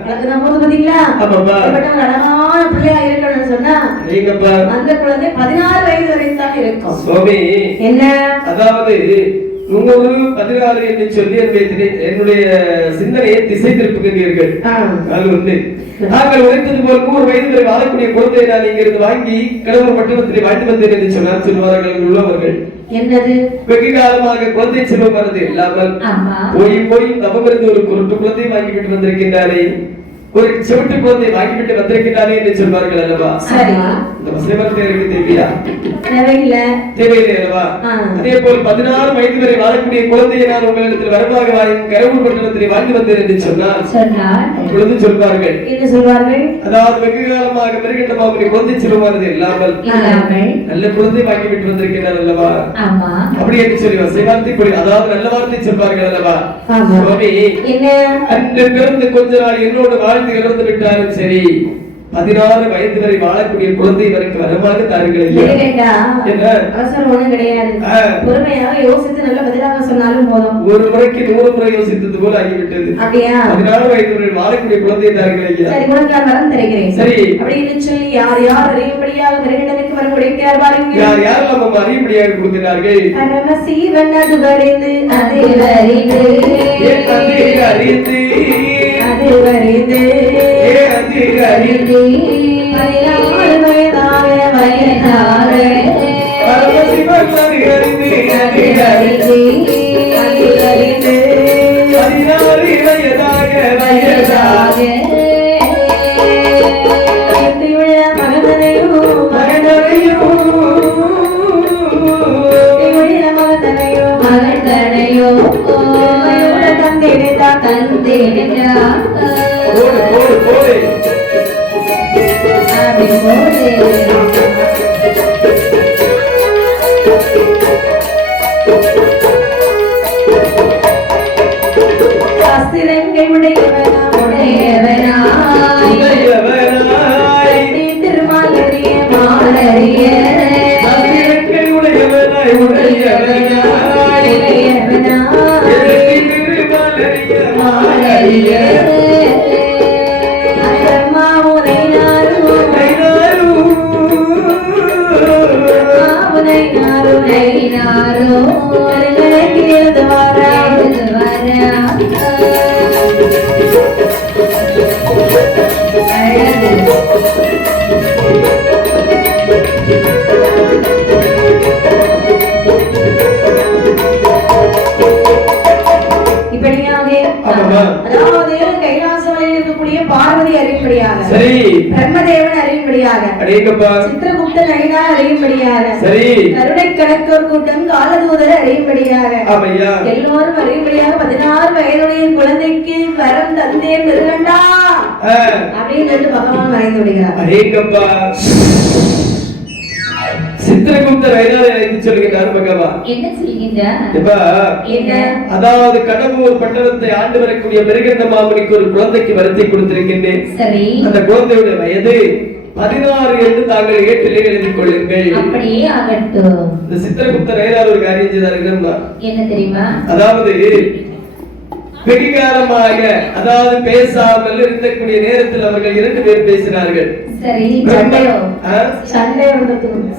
அழகுனா போது பாத்தீங்களா? அழகான பிள்ளையா இருக்கணும்னு சொன்னா அந்த குழந்தை 16 வயது வரைக்கும் இருக்கும். சுவாமி என்ன அதாவது 116 என்று சொல்லி என்னுடைய சிந்தனையை திசை திருப்புகிறீர்கள். நாங்கள் உரைத்தது போல் 100 வயது வரை வாழக்கூடிய குழந்தையை நான் இங்கிருந்து வாங்கி கடவுள் பட்டணத்திலே வாழ்ந்து வந்தேன் என்று சொன்னார் சொல்வார்கள் உள்ளவர்கள். என்னது? வெகு காலமாக குழந்தை செல்வமானது இல்லாமல் போய் தவமிருந்து ஒரு குருட்டு குழந்தையை வாங்கிவிட்டு வந்திருக்கின்றாரே, ஒரு செவிட்டு குழந்தையை வாங்கிவிட்டு வந்திருக்கின்றாரே என்று சொல்வார்கள் அல்லவா? சரி, இந்த வசைவார்த்தை எனக்கு தேவையா? தேவையில்லை. தேவையில்லை அல்லவா? அதே போல் 16 வயது வரை வாழக்கூடிய குழந்தையை நான் உங்களிடத்தில் வரமாக வாயும் கரவூர் பட்டணத்தில் வாழ்ந்து வந்தேன் என்று சொன்னால் பொழுது சொல்வார்கள். என்ன சொல்வார்கள்? அதாவது வெகு காலமாக மிருகண்ட மாமணி குழந்தை செல்வானது இல்லாமல் நல்ல குழந்தை வாங்கி விட்டு வந்திருக்கிறார் அல்லவா? அப்படி என்று சொல்லி வசைவார்த்தை போய் அதாவது நல்ல வார்த்தை சொல்வார்கள் அல்லவா? சுவாமி அன்று பிறந்து கொஞ்ச நாள் என்னோடு வாழ்ந்து இறந்து விட்டாலும் சரி 16 வயது வரை வாழக்கூடிய குழந்தை இவருக்கு வரமாக தாருங்கள். அவசரம் ஒண்ணும் கிடையாது. பொறுமையாக யோசித்து நல்ல பதிலாக சொன்னாலும் போதும். ஒரு முறைக்கு 100 முறை யோசித்தது போல ஆகிவிட்டது. அப்படியா? 16 வயது வரை வாழக்கூடிய குழந்தையை தாருங்கள் ஐயா. சரி, உனக்கு நான் வரம் தருகிறேன். சரி அப்படின்னு சொல்லி யார் யார் அறியும்படியாக மிருகண்டனுக்கு வரம் கொடுக்கிறார் பாருங்க. யார் யார் நம்ம அறியும்படியாக கொடுக்கிறார்கள்? பரமசிவன் அது வரைந்து அது வரைந்து அது வரைந்து அது வரைந்து 16 வயதாக வயதாக பரமசிவன் அது அறிந்து அது வரைந்து அது வரைந்து 16 வயதாக வயதாக பார்வதி அறியும்படியாக, பிரம்மதேவன் அறியும்படியாக, சித்திரகுப்தன் அறியும்படியாக, கருணை கணக்கோர் கூட்டம் காலதூதர் அறியும்படியாக, எல்லோரும் அறியும்படியாக 16 வயதுடைய குழந்தைக்கு வரம் தந்தேன் மிருகண்டா அப்படின்னு பகவான் மறைந்து விடுகிறார். சித்திரகுப்தர் அழைத்து சொல்கிறார் பகவான். என்ன சொல்கின்றார்? அதாவது கடம்பூர் பட்டணத்தை ஆண்டு வரக்கூடிய மிருகண்ட மாமணிக்கு ஒரு குழந்தைக்கு வரத்தை கொடுத்திருக்கின்றேன். அந்த குழந்தையுடைய வயது 16 என்று தாங்கள் ஏட்டிலே எழுதிக் கொள்ளுங்கள். அப்படியே ஆகட்டும். இந்த சித்திரகுப்தர் ஒரு காரியம் செய்தார்கள். என்ன தெரியுமா? அதாவது வெகு காலமாக அதாவது பேசாமல் இருக்கக்கூடிய நேரத்தில் அவர்கள் 2 பேர் பேசினார்கள். சரி, சண்டை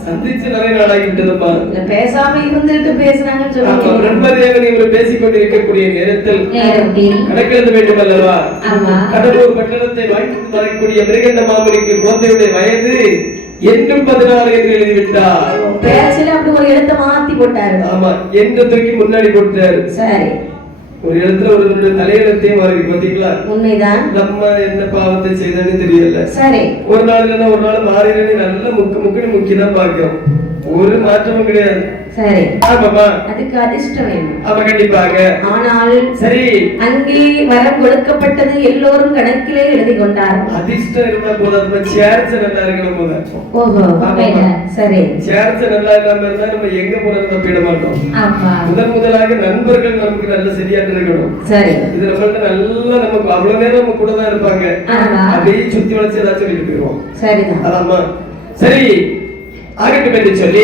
சந்திச்சு நிறைய நாளாகிவிட்டதுப்பா. பேசாம இருந்துட்டு பேசுறாங்கன்னு சொல்லுவாங்க. பிரம்மதேவன் இவர் பேசிக்கொண்டு இருக்கக்கூடிய நேரத்தில் கணக்கெழுத வேண்டும் அல்லவா? கடலூர் பட்டணத்தை வாழ்ந்து வரக்கூடிய மிருகண்ட மாமணிக்கு குழந்தையுடைய வயது என்றும் 16 என்று எழுதிவிட்டார். பேச்சில அப்படி ஒரு எழுத்தை மாத்தி போட்டாரு. ஆமா, என்று தூக்கி முன்னாடி போட்டாரு. சரி, ஒரு இடத்துல ஒரு தலையெழுத்தையும் மாறி பாத்தீங்களா? உண்மைதான். நம்ம என்ன பாவத்தை செய்தோன்னு தெரியல. சரி, ஒரு நாள் இல்லைன்னா ஒரு நாள் மாறினு நல்ல முக்குன்னு முக்கிதான் பாக்கும். ஒரு மாற்றமும் கிடையாது. சரி, ஆமாமா, அதுக்கு அதிர்ஷ்டம் வேணும். ஆமா, கண்டிப்பாக. ஆனால் சரி, அங்கே வரம் கொடுக்கப்பட்டது எல்லோரும் கணக்கிலே எழுதி கொண்டார். அதிர்ஷ்டம் இருந்தா போதாது, சேர்ச்ச நல்லா இருக்கணும் போத. ஓஹோ, சரி, சேர்ச்ச நல்லா இல்லாம இருந்தா நம்ம எங்க போறது தப்பிட மாட்டோம். முதலாக நண்பர்கள் நமக்கு நல்ல சரியாக இருக்கணும். சரி, இது நம்மள்ட்ட நல்லா நமக்கு அவ்வளவு நேரம் நம்ம கூட தான் இருப்பாங்க. அப்படியே சுத்தி வளைச்சு ஏதாச்சும் சொல்லிட்டு போயிடுவோம். சரிதான், அதாமா. சரி, ஆகட்டும் என்று சொல்லி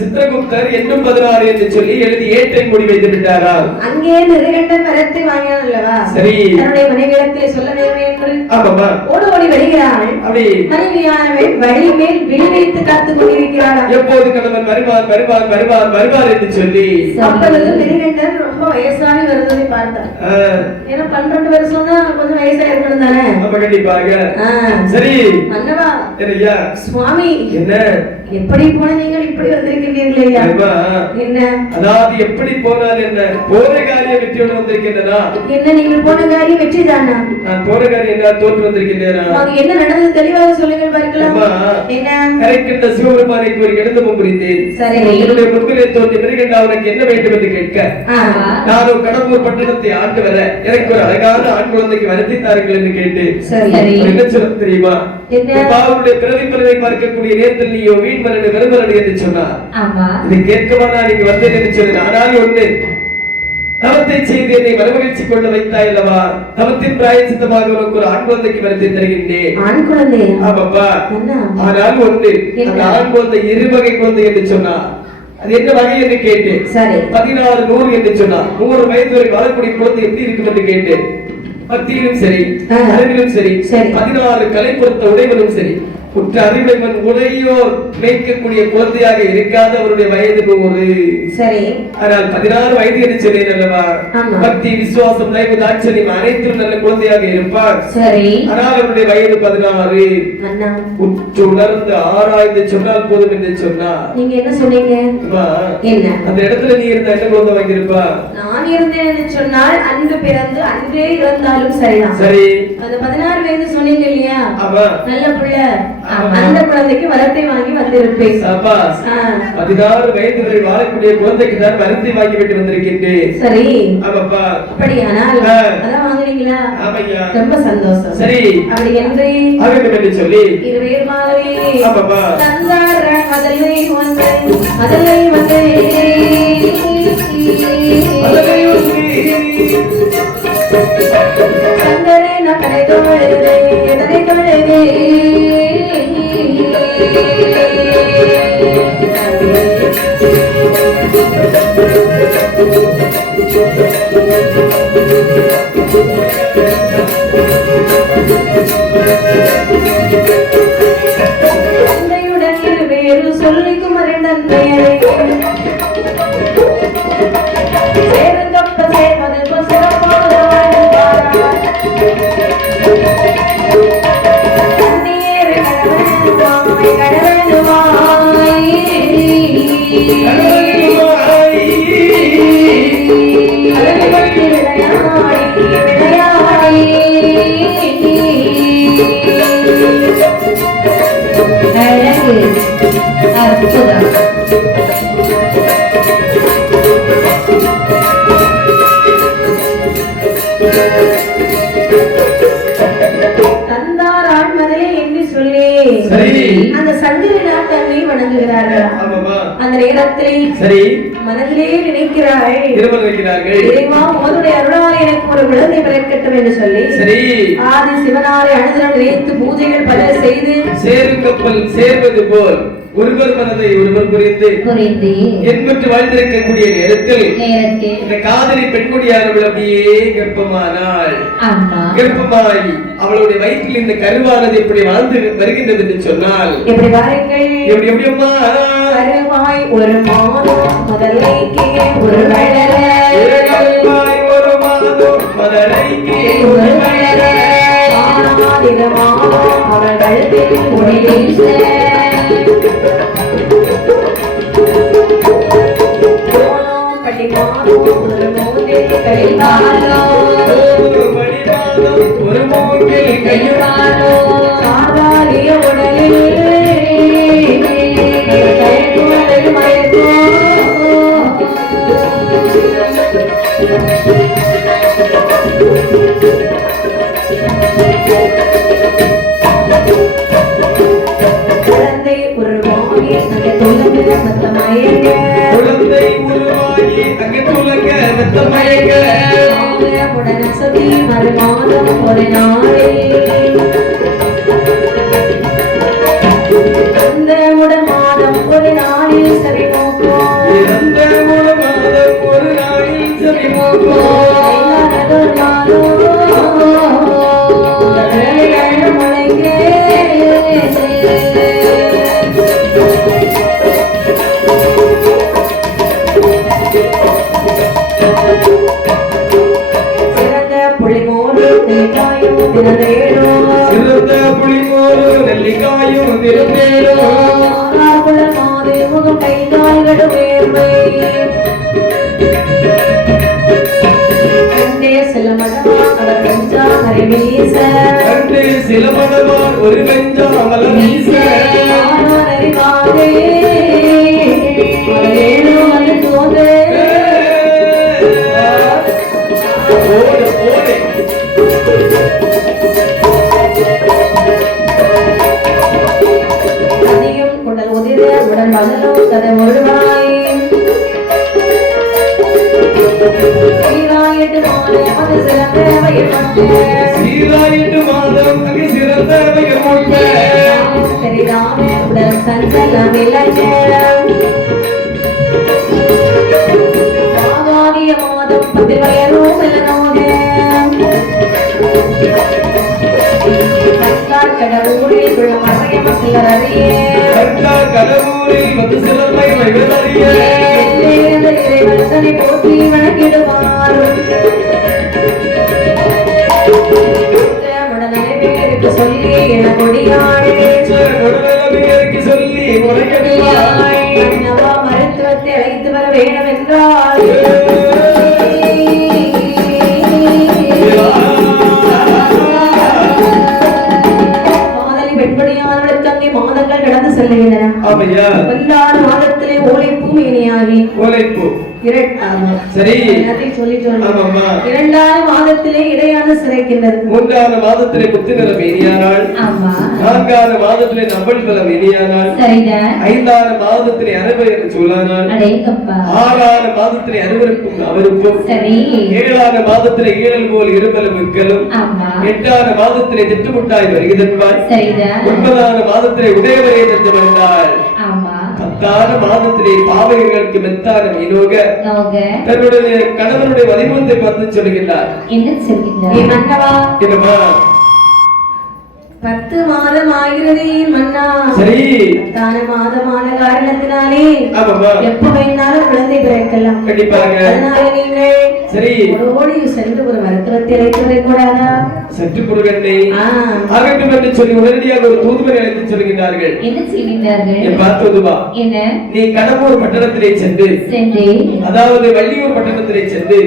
சித்திரகுப்தர் என்னும் 16 என்று சொல்லி எழுதி ஏட்டை மூடி வைத்து விட்டாரா? அங்கே மிருகண்டன் வரத்தை வாங்கினான் அல்லவா? சரி, தன்னுடைய மனைவியிடத்திலே சொல்ல வேண்டும் என்று ஓடி ஓடி வருகிறாள். அப்படி மனைவியானவள் வழி மேல் விழி வைத்து காத்துக் கொண்டிருக்கிறாள். எப்போது கணவன் வருவார் வருவார் வருவார் வருவார் என்று சொல்லி அப்பொழுது மிருகண்டன் ரொம்ப வயசாகி வருவதை பார்த்தார். ஏன்னா 12 வருஷம்னா கொஞ்சம் வயசா இருக்கணும் தானே? கண்டிப்பாக. சரி, மன்னவா, சுவாமி, என்ன எப்படி போன நீங்கள் இப்படி வந்திருக்கின்றீர்கள் ஐயா? என்ன? அதாவது எப்படி போனால் என்ன, போன காரியம் வெற்றியோடு வந்திருக்கின்றதா? என்ன நீங்கள் போன காரியம் வெற்றிதானா? நான் போன காரியம் என்ன தோற்று வந்திருக்கின்றேனா? என்ன நடந்தது தெளிவாக சொல்லுங்கள் பார்க்கலாம். என்ன? கரைக்கின்ற சிவபெருமானுக்கு ஒரு இடந்தமும் புரிந்தேன். சரி. என்னுடைய முன்பிலே தோன்றி மிருகண்டா உனக்கு என்ன வேண்டும் என்று கேட்க, நானும் கடம்பூர் பட்டணத்தை ஆண்டு வர எனக்கு ஒரு அழகான ஆண் குழந்தைக்கு வருத்தி தாருங்கள் என்று கேட்டு என்ன சொல்ல தெரியுமா? பாவனுடைய பிறவி பிறவை பார்க்கக்கூடிய நேரத்தில் நீயோ வீண் மரணி விரும்பரடி என்று சொன்னார். இதை கேட்கவா நான் இங்கு வந்தேன் என்று சொன்னேன். ஆனால் ஒன்று, தவத்தை செய்து என்னை மனமகிழ்ச்சி கொள்ள வைத்தாய் அல்லவா? தவத்தின் பிராயச்சித்தமாக உனக்கு ஒரு ஆண் குழந்தைக்கு வருத்தி தருகின்றேன். ஆண் குழந்தை? ஆமாப்பா. ஆனால் ஒன்று, அந்த ஆண் குழந்தை இருவகை குழந்தை என்று சொன்னார். அது என்ன வகை என்று கேட்டேன். 16 100 என்று சொன்னார். 100 வயது வரை வாழக்கூடிய குழந்தை எப்படி இருக்கும் என்று கேட்டேன். பக்தியிலும் சரி, அறிவிலும் சரி, 16 கலை பொறுத்த உடைவதும் சரி, உற்ற அறிவுடையவன் உடையோர் மேய்க்கக்கூடிய குழந்தையாக இருக்காத அவருடைய வயது 100. சரி. ஆனால் 16 வயது என்று சொன்னேன் அல்லவா? பக்தி, விசுவாசம், தயவு, தாட்சணியம் அனைத்தும் நல்ல குழந்தையாக இருப்பார். சரி. ஆனால் அவருடைய வயது 16. உற்று உணர்ந்து ஆராய்ந்து சொன்னால் போதும் என்று சொன்னார். நீங்க என்ன சொன்னீங்க? என்ன அந்த இடத்துல நீ இருந்த என்ன குழந்தை வாங்கியிருப்பா? நான் இருந்தேன் என்று சொன்னால் அன்று பிறந்து அன்றே இறந்தாலும் சரிதான். சரி. அந்த 16 வயது சொன்னீங்க இல்லையா? ஆமா. நல்ல பிள்ளை. அந்த குழந்தைக்கு வரத்தை வாங்கி வந்திருப்பேன். 16 வயது வரை வாழக்கூடிய குழந்தைக்கு தான் வரத்தை வாங்கி விட்டு வந்திருக்கின்றேன். சரி. ஆமாப்பா. அப்படியானால் அதான் வாங்குறீங்களா? ஆமையா. ரொம்ப சந்தோஷம். சரி. அப்படி என்று ஆகட்டும் என்று சொல்லி இருவேர் மாதிரி ஆமாப்பா தந்தார மதலை வந்து மதலை வந்து தந்தரே நான் கடை தோழதே கடை தோழதே தந்தையுடன் இருவேறு சொல்லிக்கும் அரண்டன் பெயரை சேருங்கப்ப சேர்வது சிறப்பாக வாழ்வாரார். தண்ணீர் கடவனுமாய் கடவனுமாய் விளையாடி விளையாடி அழகு அற்புதம். தந்தார் ஆண்மதலே என்று சொல்லி அந்த சந்திர நாட்டை வணங்குகிறார்கள். அந்த நேரத்தில் மனதிலே நினைக்கிறாய், இறைவா உன்னுடைய அருளால் எனக்கு ஒரு குழந்தை பிறக்கட்டும் என்று சொல்லி ஆதி சிவனாரை அனுதினம் நினைத்து பூஜைகள் பல செய்து சேரும் கப்பல் சேர்வது போல் ஒருவர் மனதை ஒருவர் புரிந்து என்பட்டு வாழ்ந்திருக்கக்கூடிய நேரத்தில் இந்த காதலி பெண்குடியானவள் அப்படியே கர்ப்பமானாள். கர்ப்பமாய் அவளுடைய வயிற்றில் இந்த கருவானது எப்படி வாழ்ந்து வருகின்றது என்று சொன்னால் எப்படி பாருங்கள், எப்படி எப்படியம்மா கருவாய் ஒரு மாதம் முதலைக்கு ஒரு வளர, கருவாய் ஒரு மாதம் முதலைக்கு ஒரு வளர, அவள் கழுத்தில் முடிவீச ஒரு மூங்கில் கையுமானோ காவாலிய உடலில் குழந்தை உருவாகி அங்கே துலங்க மத்தமயங்க, குழந்தை உருவாகி அங்கே துலங்க மத்தமயங்க, உடனே சதி மறுமாதம் ஒரு நாளில் அந்த உடன் மாதம் ஒரு நாளில் சரி போக்கும், அந்த உடன் மாதம் ஒரு நாளில் சரி போக்கும், சிறந்த புளிமோரு நெல்லிக்காயும் திருந்தேடும் பாடுகடு வேர்வை கண்டே சில மடமா அவர் வெஞ்சா மறை வீச கண்டே சில மடமார் ஒரு வெஞ்சா அமல வீச அறிவாரே ஏழோ அது தோதே ஓடு ஓடு அதிகம் உடல் உதிர உடல் மகளோ கதை ஒழுவாய் சீராயிட்டு மாதம் அது சிறந்த வயப்பட்டு சீராயிட்டு மாதம் அங்கே சிறந்த வயப்பட்டு சரிதானே உடல் சஞ்சலம் விளங்க ஆகாதிய மாதம் பதிவயரோ செல்லனோக கண்டார் கடவுளில் உள்ள மறையம் சிலரறியே கண்டார் கடவுளில் வந்து சிலமை வைவதறிய இறைவன் தன்னை போற்றி வணங்கிடுவார் உடனே சொல்லி என கொடியாடே சொல்லி உரைக்கடிவாய் மருத்துவத்தை அழைத்து வர வேண்டும் என்றால் காதலி பெண்படியானவர்களுக்கு அங்கே மாதங்கள் கடந்து செல்லுகின்றன. வந்தான மாதத்திலே ஓலைப்பூ மேனியாகி ஓலைப்பூ சரி இரண்டாவது மாதத்திலே இடையான சிறைக்கின்றது. மூன்றாவது மாதத்திலே புத்துநிலம் மேனியானாள். நான்காவது மாதத்திலே நம்பள்பலம் மேனியானாள். ஐந்தாவது மாதத்திலே அறுபது சூழானாள். ஆறாவது மாதத்திலே அறுவருக்கும் அவருக்கும். ஏழாவது மாதத்திலே ஈழல் போல் இருபலும் விற்கலும். எட்டாவது மாதத்திலே திட்டுமுட்டாய் வருகிறன்பாய். ஒன்பதாவது மாதத்திலே உடையவரே தந்து வந்தாள். பத்தாவது மாதத்திலே பாவகர்களுக்கு மெத்தான மீனோக தன்னுடைய கணவனுடைய வலிமத்தை பார்த்து சொல்லுகின்றார். என்ன சொல்லுகின்றார்? 10 மாதம் ஆகிறது மன்னா. சரி, 10 மாதமான காரணத்தினாலே எப்ப வேணாலும் குழந்தை பிறக்கலாம். கண்டிப்பாக. அதனால நீங்கள் சரி ஓடி சென்று ஒரு மருத்துவத்தை அழைத்து வரக்கூடாதா? சற்று பொருகண்டே ஆகட்டும் என்று சொல்லி உடனடியாக ஒரு தூதுவரை அழைத்து சொல்கின்றார்கள். என்ன செய்கின்றார்கள்? பார்த்ததுவா என்ன? நீ கடம்பூர் பட்டணத்திலே சென்று அதாவது வள்ளியூர் பட்டணத்திலே சென்று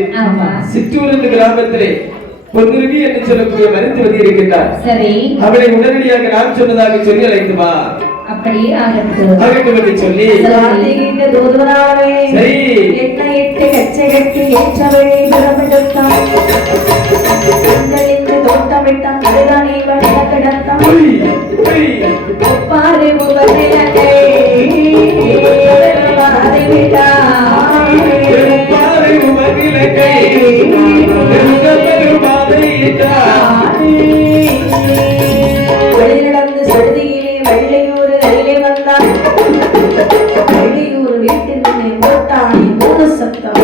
சிற்றூர் என்ற கிராமத்திலே பொன்னுருவி என்று சொல்லக்கூடிய மருத்துவதி இருக்கின்றார். சரி, அவளை உடனடியாக நான் சொன்னதாக சொல்லி அழைத்து வா. அப்படியே ஆகட்டும் என்று சொல்லி சரி எட்டு கச்சை கட்டி ஏற்றவழி புறப்பட்டான். தோட்டமிட்டான் அதுதானே வளர கிடத்தான். ஒப்பாறு உபநிலத்தை வெளிநடந்து சடுதியிலே வெள்ளையூர் அருகே வந்தான். வெள்ளையூர் வீட்டில் நின்று போட்டானே மூணு சத்தம்.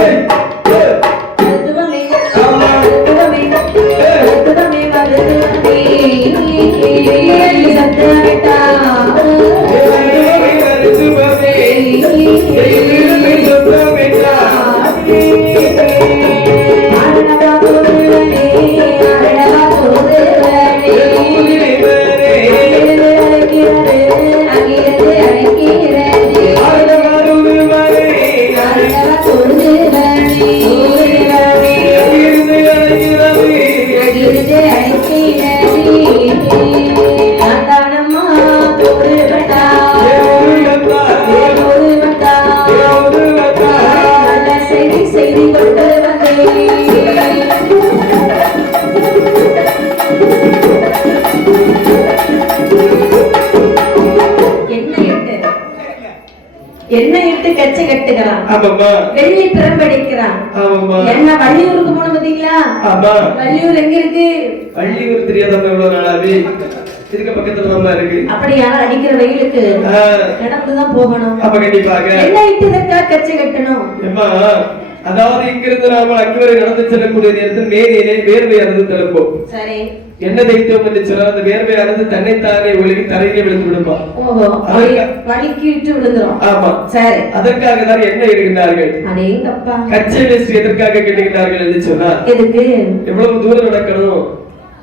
கச்சை கட்டுகிறான். வெள்ளி பிரம்படிக்கிறான். என்ன வள்ளியூருக்கு போன பாத்தீங்களா? வள்ளியூர் எங்க இருக்கு? வள்ளியூர் தெரியாதவங்க எவ்வளவு நாளாவே இதுக்கு பக்கத்துல தான் இருக்கு. அப்படியா? அடிக்கிற வெயிலுக்கு நடந்துதான் போகணும். அப்ப கண்டிப்பாக என்ன இட்டுதற்கா கச்சை கட்டணும்? அதாவது இங்கிருந்து நாம அங்கு வரை நடந்து செல்லக்கூடிய நேரத்தில் மேனியிலே வேர்வையானது திறப்போம். சரி, என்ன தைத்தோம் என்று சொன்னால் அந்த வேர்வையானது தன்னைத்தானே ஒழுகி தரையிலே விழுந்து விடுமா. வலிக்கிட்டு விழுந்துரும். ஆமா, சரி. அதற்காக தான் என்ன இடுகின்றார்கள்? அடேங்கப்பா, கச்சை வேஸ்ட் எதற்காக கட்டுகின்றார்கள் என்று சொன்னா எதுக்கு? எவ்வளவு தூரம் நடக்கணும்,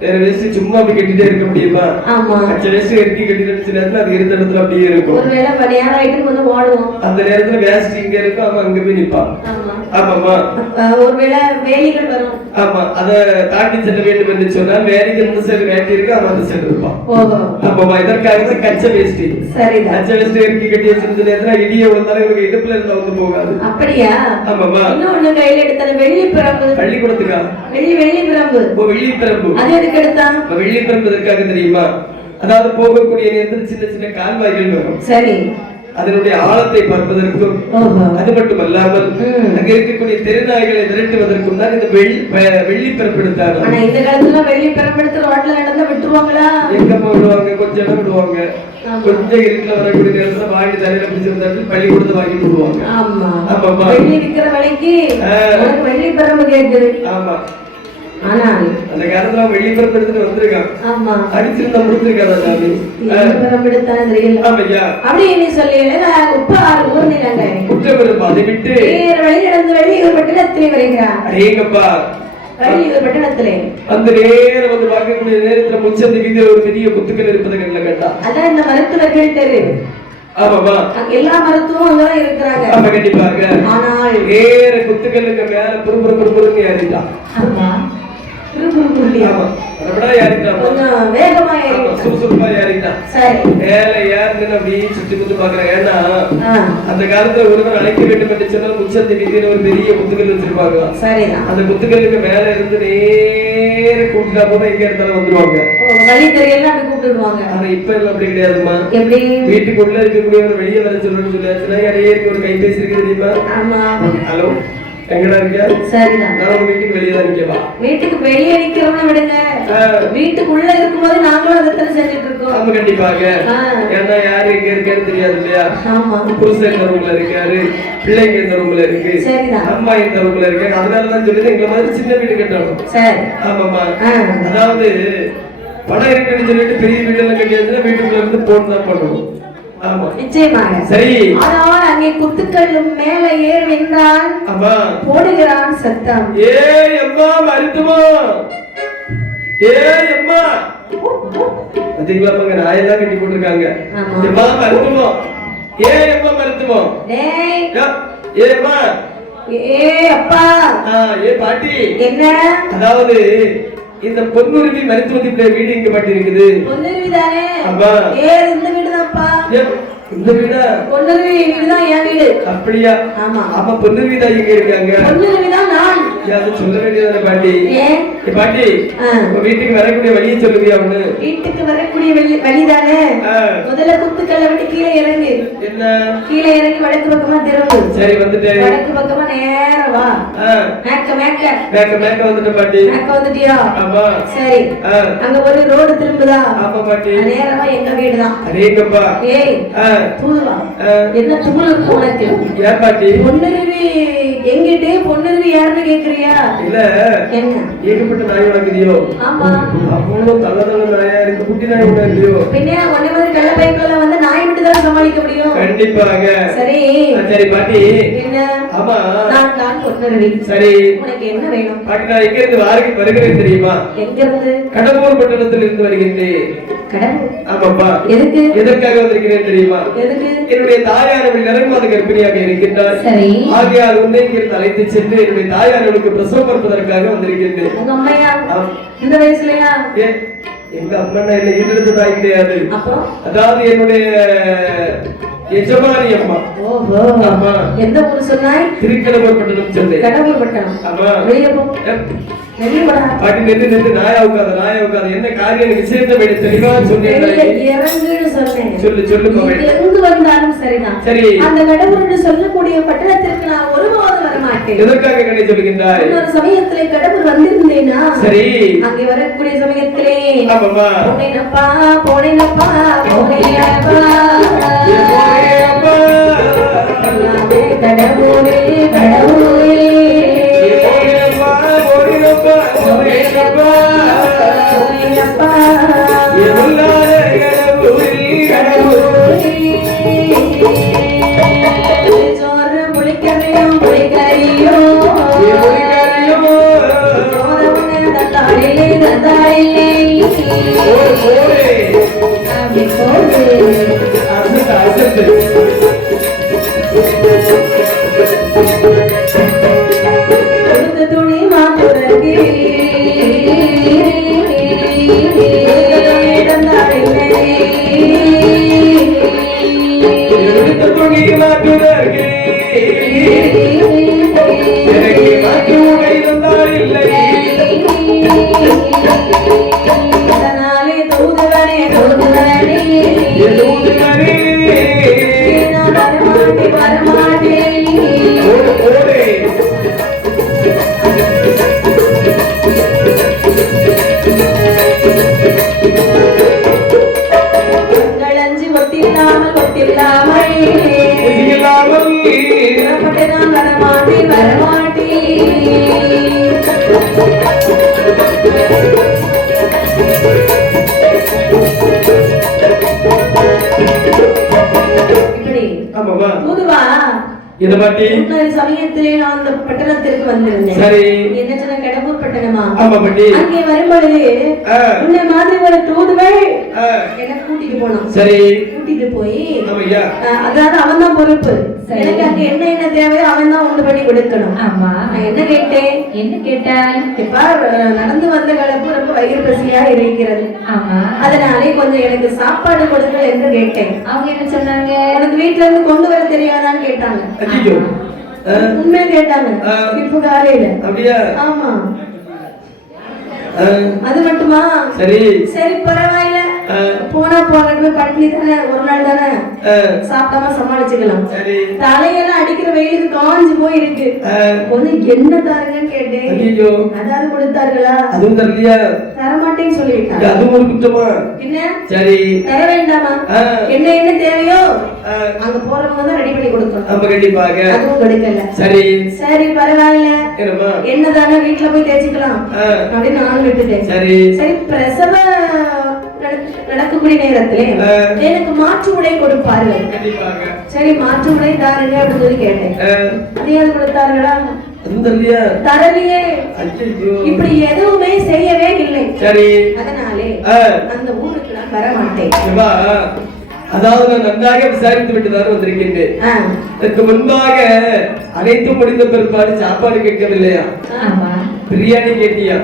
வேற வேஸ்ட் சும்மா அப்படி கட்டிட்டே இருக்க முடியுமா? ஆமா. கச்ச வேஸ்ட் இறக்கி கட்டிட்டு நேரத்துல அது இருந்த இடத்துல அப்படியே இருக்கும். ஒருவேளை நேரம் ஆயிட்டு வந்து ஓடுவோம். அந்த நேரத்துல வேஸ்ட் இங்க இருக்கும், அவன் அங்க போய் நிப்பான். ஆமாமா. ஒருவேளை வேலிகள் வரும். ஆமா, அத தாண்டி செல்ல வேண்டும் என்று சொன்னால் வேலைக்கு எந்த சைடு வேட்டி இருக்கு அவன் அந்த சைடு இருப்பான். ஆமாமா, இதற்காக தான் கச்ச வேஸ்ட். சரி, கச்ச வேஸ்ட் இறக்கி கட்டி வச்சிருந்த நேரத்துல இடிய விழுந்தாலும் இவங்க இடுப்புல இருந்தா வந்து போகாது. அப்படியா? ஆமாமா. இன்னொன்னு கையில எடுத்தால வெள்ளி பிரம்பு. பள்ளிக்கூடத்துக்கா? வெள்ளி பிரம்பு. வெள்ளி பிரம்பு. அது எதுக்கு எடுத்தான்? வெள்ளி பிரம்பு எதற்காக தெரியுமா? அதாவது போகக்கூடிய நேரத்தில் சின்ன சின்ன கால்வாய்கள் வரும். சரி, அதனுடைய ஆழத்தை பார்ப்பதற்கும், அது மட்டுமல்லாமல் அங்க இருக்கக்கூடிய தெருநாய்களை விரட்டுவதற்கும் தான் இந்த வெள்ளி பிறப்பெடுத்தாங்க. ஆனா இந்த காலத்துல வெள்ளி பிறப்பெடுத்து ரோட்ல நடந்தா விட்டுருவாங்களா? எங்கம்மா விடுவாங்க? கொஞ்சம் இடம் விடுவாங்க. கொஞ்சம் இருட்டுல வரக்கூடிய நேரத்துல வாங்கி தலையில பிடிச்சிருந்தாங்க, பள்ளிக்கூடத்தை வாங்கிட்டு விடுவாங்க. ஆமா, வெள்ளி விக்கிற விலைக்கு வெள்ளி பிறம்பு கேக்குது. ஆமா, ஆனா அந்த காலத்துல வெள்ளி பிறப்பு எடுத்துட்டு வந்திருக்கான். ஆமா, அடிச்சிருந்தா முடிச்சிருக்காதா சாமி? பிறப்பு எடுத்தானே தெரியல. ஆமையா, அப்படியே நீ சொல்லல உப்பாறு ஊர்னிலங்க குற்றமிருப்பா அதை விட்டு வேற வழி நடந்து வெள்ளியூர் பட்டணத்திலே வருகிறான். அடேங்கப்பா, வெள்ளியூர் பட்டணத்திலே அந்த நேரம் வந்து பார்க்கக்கூடிய நேரத்துல முச்சந்தி வீதியில ஒரு பெரிய குத்துக்கள் இருப்பதை கண்ணில் கண்டா. அதான் இந்த மருத்துவர்கள் தெரு. ஆமாமா, எல்லா மருத்துவம் அங்கதான் இருக்கிறாங்க. ஆமா, கண்டிப்பாக. ஆனால் வேற குத்துக்களுக்கு மேல புறுபுறுன்னு ஏறிட்டான். ஆமா, வேகமா சுறுசுறுப்பா ஏறிட்டான். மேல ஏறினு அப்படியே சுத்தி குத்து பாக்குறேன். ஏன்னா அந்த காலத்துல ஒருவர் அழைக்க வேண்டும் என்று சொன்னால் முச்சந்தி வீதியில ஒரு பெரிய குத்துக்கள் வச்சிருப்பாங்க. அந்த குத்துக்களுக்கு மேல இருந்து நேர கூப்பிட்டா போல எங்க இருந்தாலும் வந்துருவாங்க. வழி தெரியல அப்படி கூப்பிடுவாங்க. ஆனா இப்ப எல்லாம் அப்படி கிடையாதுமா. வீட்டுக்குள்ள இருக்கக்கூடியவர் வெளியே வர சொல்லணும்னு சொல்லியாச்சுன்னா இடையே இருக்க ஒரு கைபேசி இருக்கு தெரியுமா? ஹலோ, எங்கடா இருக்கியா? சரிதான், நான் வீட்டுக்கு வெளியே தான் நிக்கவா? வீட்டுக்கு வெளியே நிக்கிறவன விடுங்க, வீட்டுக்குள்ள இருக்கும்போது நாங்களும் அதத்தான் செஞ்சுட்டு இருக்கோம். ஆமா, கண்டிப்பாக. ஏன்னா யாரு எங்க இருக்காரு தெரியாது இல்லையா? ஆமா, புருஷன் இந்த ரூம்ல இருக்காரு, பிள்ளைங்க இந்த ரூம்ல இருக்கு, அம்மா இந்த ரூம்ல இருக்கு. அதனாலதான் சொல்லுது எங்களை மாதிரி சின்ன வீடு கட்டணும். சரி, ஆமாமா. அதாவது பணம் இருக்குன்னு சொல்லிட்டு பெரிய வீடு எல்லாம் கட்டியாச்சுன்னா வீட்டுக்குள்ள இருந்து போன் தான் பண்ணணும். ஆமா, நிச்சயமாக. சரி, ஆனால் அங்கே குத்துக்களும் மேல ஏறி நின்றான். ஆமா, போடுகிறான் சத்தம். ஏய் அம்மா மருத்துவோ, ஏய் அம்மா. பாத்தீங்களா, அங்க நாயெல்லாம் கட்டி போட்டுருக்காங்க. அம்மா மருத்துவோ, ஏய் அம்மா மருத்துவோ. டேய், ஏய் அம்மா, ஏய் அப்பா. ஏ பாட்டி. என்ன? அதாவது இந்த பொன்னுருவி மருத்துவத்தின் வீடு இங்க பாட்டி இருக்குது. பொன்னுருவி தானே? ஆமா. ஏ இந்த வீடு தான்ப்பா. இந்த வீடா? பொன்னுருவி வீடுதான் என் வீடு. அப்படியா? ஆமா. அப்ப பொன்னுருவி தான் இங்க இருக்காங்க. பொன்னுருவி தான் நான். அது சொல்ல வேண்டியதானே பாட்டி? ஏன் பாட்டி, வீட்டுக்கு வரக்கூடிய வழியை சொல்லுவியா? ஒண்ணு வீட்டுக்கு வரக்கூடிய வழி தானே? முதல்ல குத்துக்கல்ல விட்டு கீழே இறங்கு. என்ன? கீழே இறங்கி வடக்கு பக்கமா திரும்பு. சரி, வந்துட்டேன். வடக்கு பக்கமா நேரா வா. மேக்க வந்துட்ட பாட்டி. மேக்க வந்துட்டியா? ஆமா. சரி, அங்க ஒரு ரோடு திரும்புதா? ஆமா பாட்டி. நேரா எங்க வீடு தான். அடேங்கப்பா. ஏய் தூதுவா, என்ன துமுல் இருக்கு உனக்கு? ஏன் பாட்டி? பொன்னுருவி எங்கிட்டே பொன்னுருவி யாருன்னு கேக்குறியா? இல்ல, என்ன ஏகப்பட்ட நாய் வளர்க்குறியோ? ஆமா. அவ்வளவு தள்ள நாயா இருக்கு, குட்டி நாய் ஒண்ணு இல்லையோ? பின்ன ஒண்ணே மாதிரி கள்ள பைக்குள்ள வந்து நாய் விட்டு தான் சமாளிக்க முடியும். கண்டிப்பாக. சரி சரி பாட்டி. என்ன? ஆமா, நான் தான் பொன்னுருவி. சரி, உனக்கு என்ன வேணும்? பாட்டி, நான் எங்க இருந்து வருகிறேன் தெரியுமா? எங்க இருந்து? கடம்பூர் பட்டணத்தில் இருந்து வருகிறேன். கடம்பூர்? ஆமாப்பா. எதுக்கு? எதற்காக வந்திருக்கிறேன் தெரியுமா? எதுக்கு? என்னுடைய தாயார் நிறமாத கர்ப்பிணியாக இருக்கின்றார். சரி, ஆகையால் உன்னை இங்கிருந்து அழைத்து சென்று என்னுடைய தாயாருக்கு பிரசவம் பார்ப்பதற்காக வந்திருக்கின்றேன். உங்க அம்மையா இந்த வயசுலயா? எங்க அம்மா இல்ல, இருந்தது தாய் கிடையாது. அதாவது என்னுடைய எஜமானி அம்மா. ஓஹோ, ஆமா. எந்த ஊர் சொன்னாய்? திருக்கடம்பூர் பட்டணம் சொன்னேன். கடம்பூர் பட்டணம். ஆமா. வெளியே போ. பாட்டி, நின்று நாயாவுக்காத என்ன காரியம் விஷயத்தை விட தெளிவா சொன்னேன். சொல்லு எங்கு வந்தாலும் சரிதான். சரி, அந்த கடவுள் சொல்லக்கூடிய பட்டணத்திற்கு நான் ஒருபோதும் வரமாட்டேன். எதற்காக கண்ணை சொல்லுகின்றாய்? ஒரு சமயத்திலே கடவுள் வந்திருந்தேனா? சரி, அங்கே வரக்கூடிய சமயத்திலே போனேனப்பா கடவுளே புளிக்கறியோ அப்படி போடு. கொடுத்த துணி மாற்றுறதுக்கு அதனாலே தூதுவனே தூதுவனே நான் வரமாட்டேன் வரமாட்டேன். கங்களஞ்சு கொட்டில்லாமல் கொட்டில்லாமல் புறப்பட்டு நான் வரமாட்டேன் வரமாட்டேன். இப்படி தூதுவா இத பாட்டி முன்னாடி சமயத்திலே நான் அந்த பட்டணத்திற்கு வந்திருந்தேன். சரி. என்ன சொன்ன கடம்பூர் பட்டணமா? ஆமா பாட்டி. அங்கே வரும்பொழுது உன்னை மாதிரி ஒரு தூதுவை என்ன கூட்டிட்டு போனான். சரி. கூட்டிட்டு போய் ஆமையா. அதாவது அவன் தான் பொறுப்பு. எனக்கு அங்க என்ன என்ன தேவையோ அவன் தான் உண்டு பண்ணி கொடுக்கணும். ஆமா. நான் என்ன கேட்டேன்? என்ன கேட்டாய்? இப்ப நடந்து வந்த கலப்பு ரொம்ப வயிறு பசியா இருக்கிறது. ஆமா. அதனாலே கொஞ்சம் எனக்கு சாப்பாடு கொடுங்கள் என்று கேட்டேன். அவங்க என்ன சொன்னாங்க? உனக்கு வீட்டுல இருந்து கொண்டு வர தெரியாதான்னு கேட்டாங்க. ஐயோ. உண்மையை கேட்டாங்க. இப்ப காலையில. அப்படியா? ஆமா. அது மட்டுமா? சரி. சரி பரவாயில்ல. போனா போகட்டும், பட்னி தானே, ஒரு நாள் தானே, சாப்பிடாம சமாளிச்சுக்கலாம். தலையெல்லாம் அடிக்கிற வெயிலுக்கு காஞ்சு போயிருக்கு. கொஞ்சம் என்ன தாருங்கன்னு கேட்டேன். அதாவது கொடுத்தார்களா? அதுவும் தரலையா? தரமாட்டேன்னு சொல்லிவிட்டாங்க. அதுவும் ஒரு குற்றமா? என்ன? சரி. தர வேண்டாமா? என்ன என்ன தேவையோ அங்க போறவங்க தான் ரெடி பண்ணி கொடுக்கணும். நம்ம கண்டிப்பாக. அதுவும் கிடைக்கல. சரி. சரி பரவாயில்ல, என்னதானே வீட்டுல போய் தேய்ச்சிக்கலாம் அப்படின்னு நான் விட்டுட்டேன். சரி. சரி பிரசவ நடக்கக்கூடிய நேரத்திலே எனக்கு மாற்று உடை கொடுப்பார்கள். சரி மாற்று உடை தாருங்க அப்படின்னு சொல்லி கேட்டேன். அதையாவது கொடுத்தார்களா? தரலையே. இப்படி எதுவுமே செய்யவே இல்லை. சரி. அதனாலே அந்த ஊருக்கு நான் வர மாட்டேன். அதாவது நான் நன்றாக விசாரித்து விட்டுதான் வந்திருக்கின்றேன். இதற்கு முன்பாக அனைத்தும் முடிந்த பிற்பாடு சாப்பாடு கேட்கவில்லையா? பிரியாணி கேட்டியா?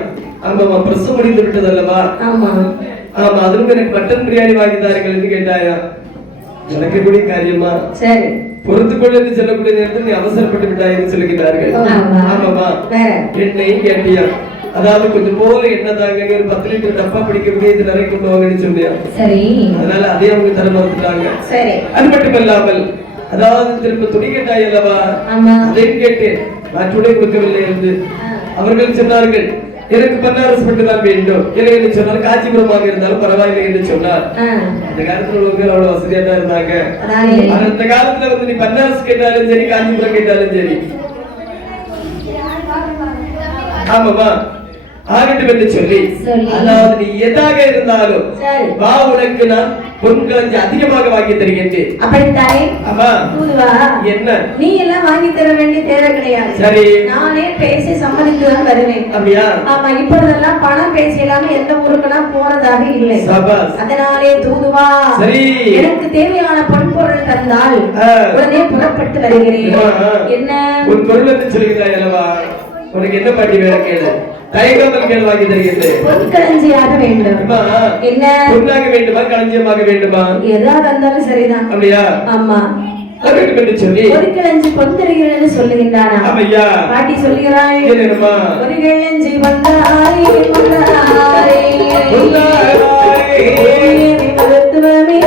ஆமாமா. பிரசவம் முடிந்து விட்டது அல்லவா? ஆமா. ஆமா. அதுவும் எனக்கு மட்டன் பிரியாணி வாங்கி தாருங்கள் என்று கேட்டாயா? எனக்கு கூடிய காரியமா? சரி. பொறுத்துக்கொள்ள என்று சொல்லக்கூடிய நேரத்தில் நீ அவசரப்பட்டு விட்டாய் என்று சொல்லுகிறார்கள். ஆமாமா. என்னையும் கேட்டியா? அதாவது கொஞ்சம் போல என்ன தாங்க, ஒரு 10 லிட்டர் டப்பா பிடிக்கிறது இது நிறைய கொண்டு வாங்கன்னு சொன்னியா? சரி. அதனால அதே அவங்க தர மறுத்துட்டாங்க. சரி. அது மட்டும் இல்லாமல் அதாவது திரும்ப துணி கேட்டாய் அல்லவா? அதையும் கேட்டேன். மாற்றுடை கொடுக்கவில்லை என்று அவர்கள் சொன்னார்கள். எனக்கு பன்னாரஸ் மட்டும்தான் வேண்டும். இல்லை என்று சொன்னால் காஞ்சிபுரமாக இருந்தாலும் பரவாயில்லை என்று சொன்னார். அந்த காலத்துல உள்ளவங்க அவ்வளவு வசதியா தான் இருந்தாங்க. அந்த காலத்துல வந்து நீ பன்னாரஸ் கேட்டாலும் சரி, காஞ்சிபுரம் கேட்டாலும் சரி. ஆமாமா. ஆகட்டும் என்று சொல்லி அதாவது நீ எதாக இருந்தாலும் வா, உனக்கு நான் பொருட்கள் அதிகமாக வாங்கி தருகின்றேன். அப்படித்தானே? ஆமா. என்ன நீ எல்லாம் வாங்கி தர வேண்டிய தேவை கிடையாது. சரி. நானே பேசி சம்மதித்துதான் வருவேன். அப்படியா? ஆமா. இப்பொழுதெல்லாம் பணம் பேசிடாம எந்த ஊருக்குலாம் போறதாக இல்லை. அதனாலே தூதுவா, சரி, எனக்கு தேவையான பொன்பொருள் தந்தால் உடனே புறப்பட்டு வருகிறேன். என்ன ஒரு பொருள் என்று சொல்கிறாய் அல்லவா? உனக்கு என்ன பாட்டி வேலை கேளு. தயங்காமல் கேள், வாங்கி தருகின்றேன். பொற்களஞ்சியாக வேண்டும். என்ன பொருளாக வேண்டுமா களஞ்சியமாக வேண்டுமா? எதா தந்தாலும் சரிதான். அப்படியா? ஆமா. சொல்லி ஒரு கிளஞ்சி பொந்தரிகள் சொல்லுகின்றானா? ஆமையா. பாட்டி சொல்லுகிறாய். ஒரு கிளஞ்சி பொந்தாரே பொந்தாரே மருத்துவமே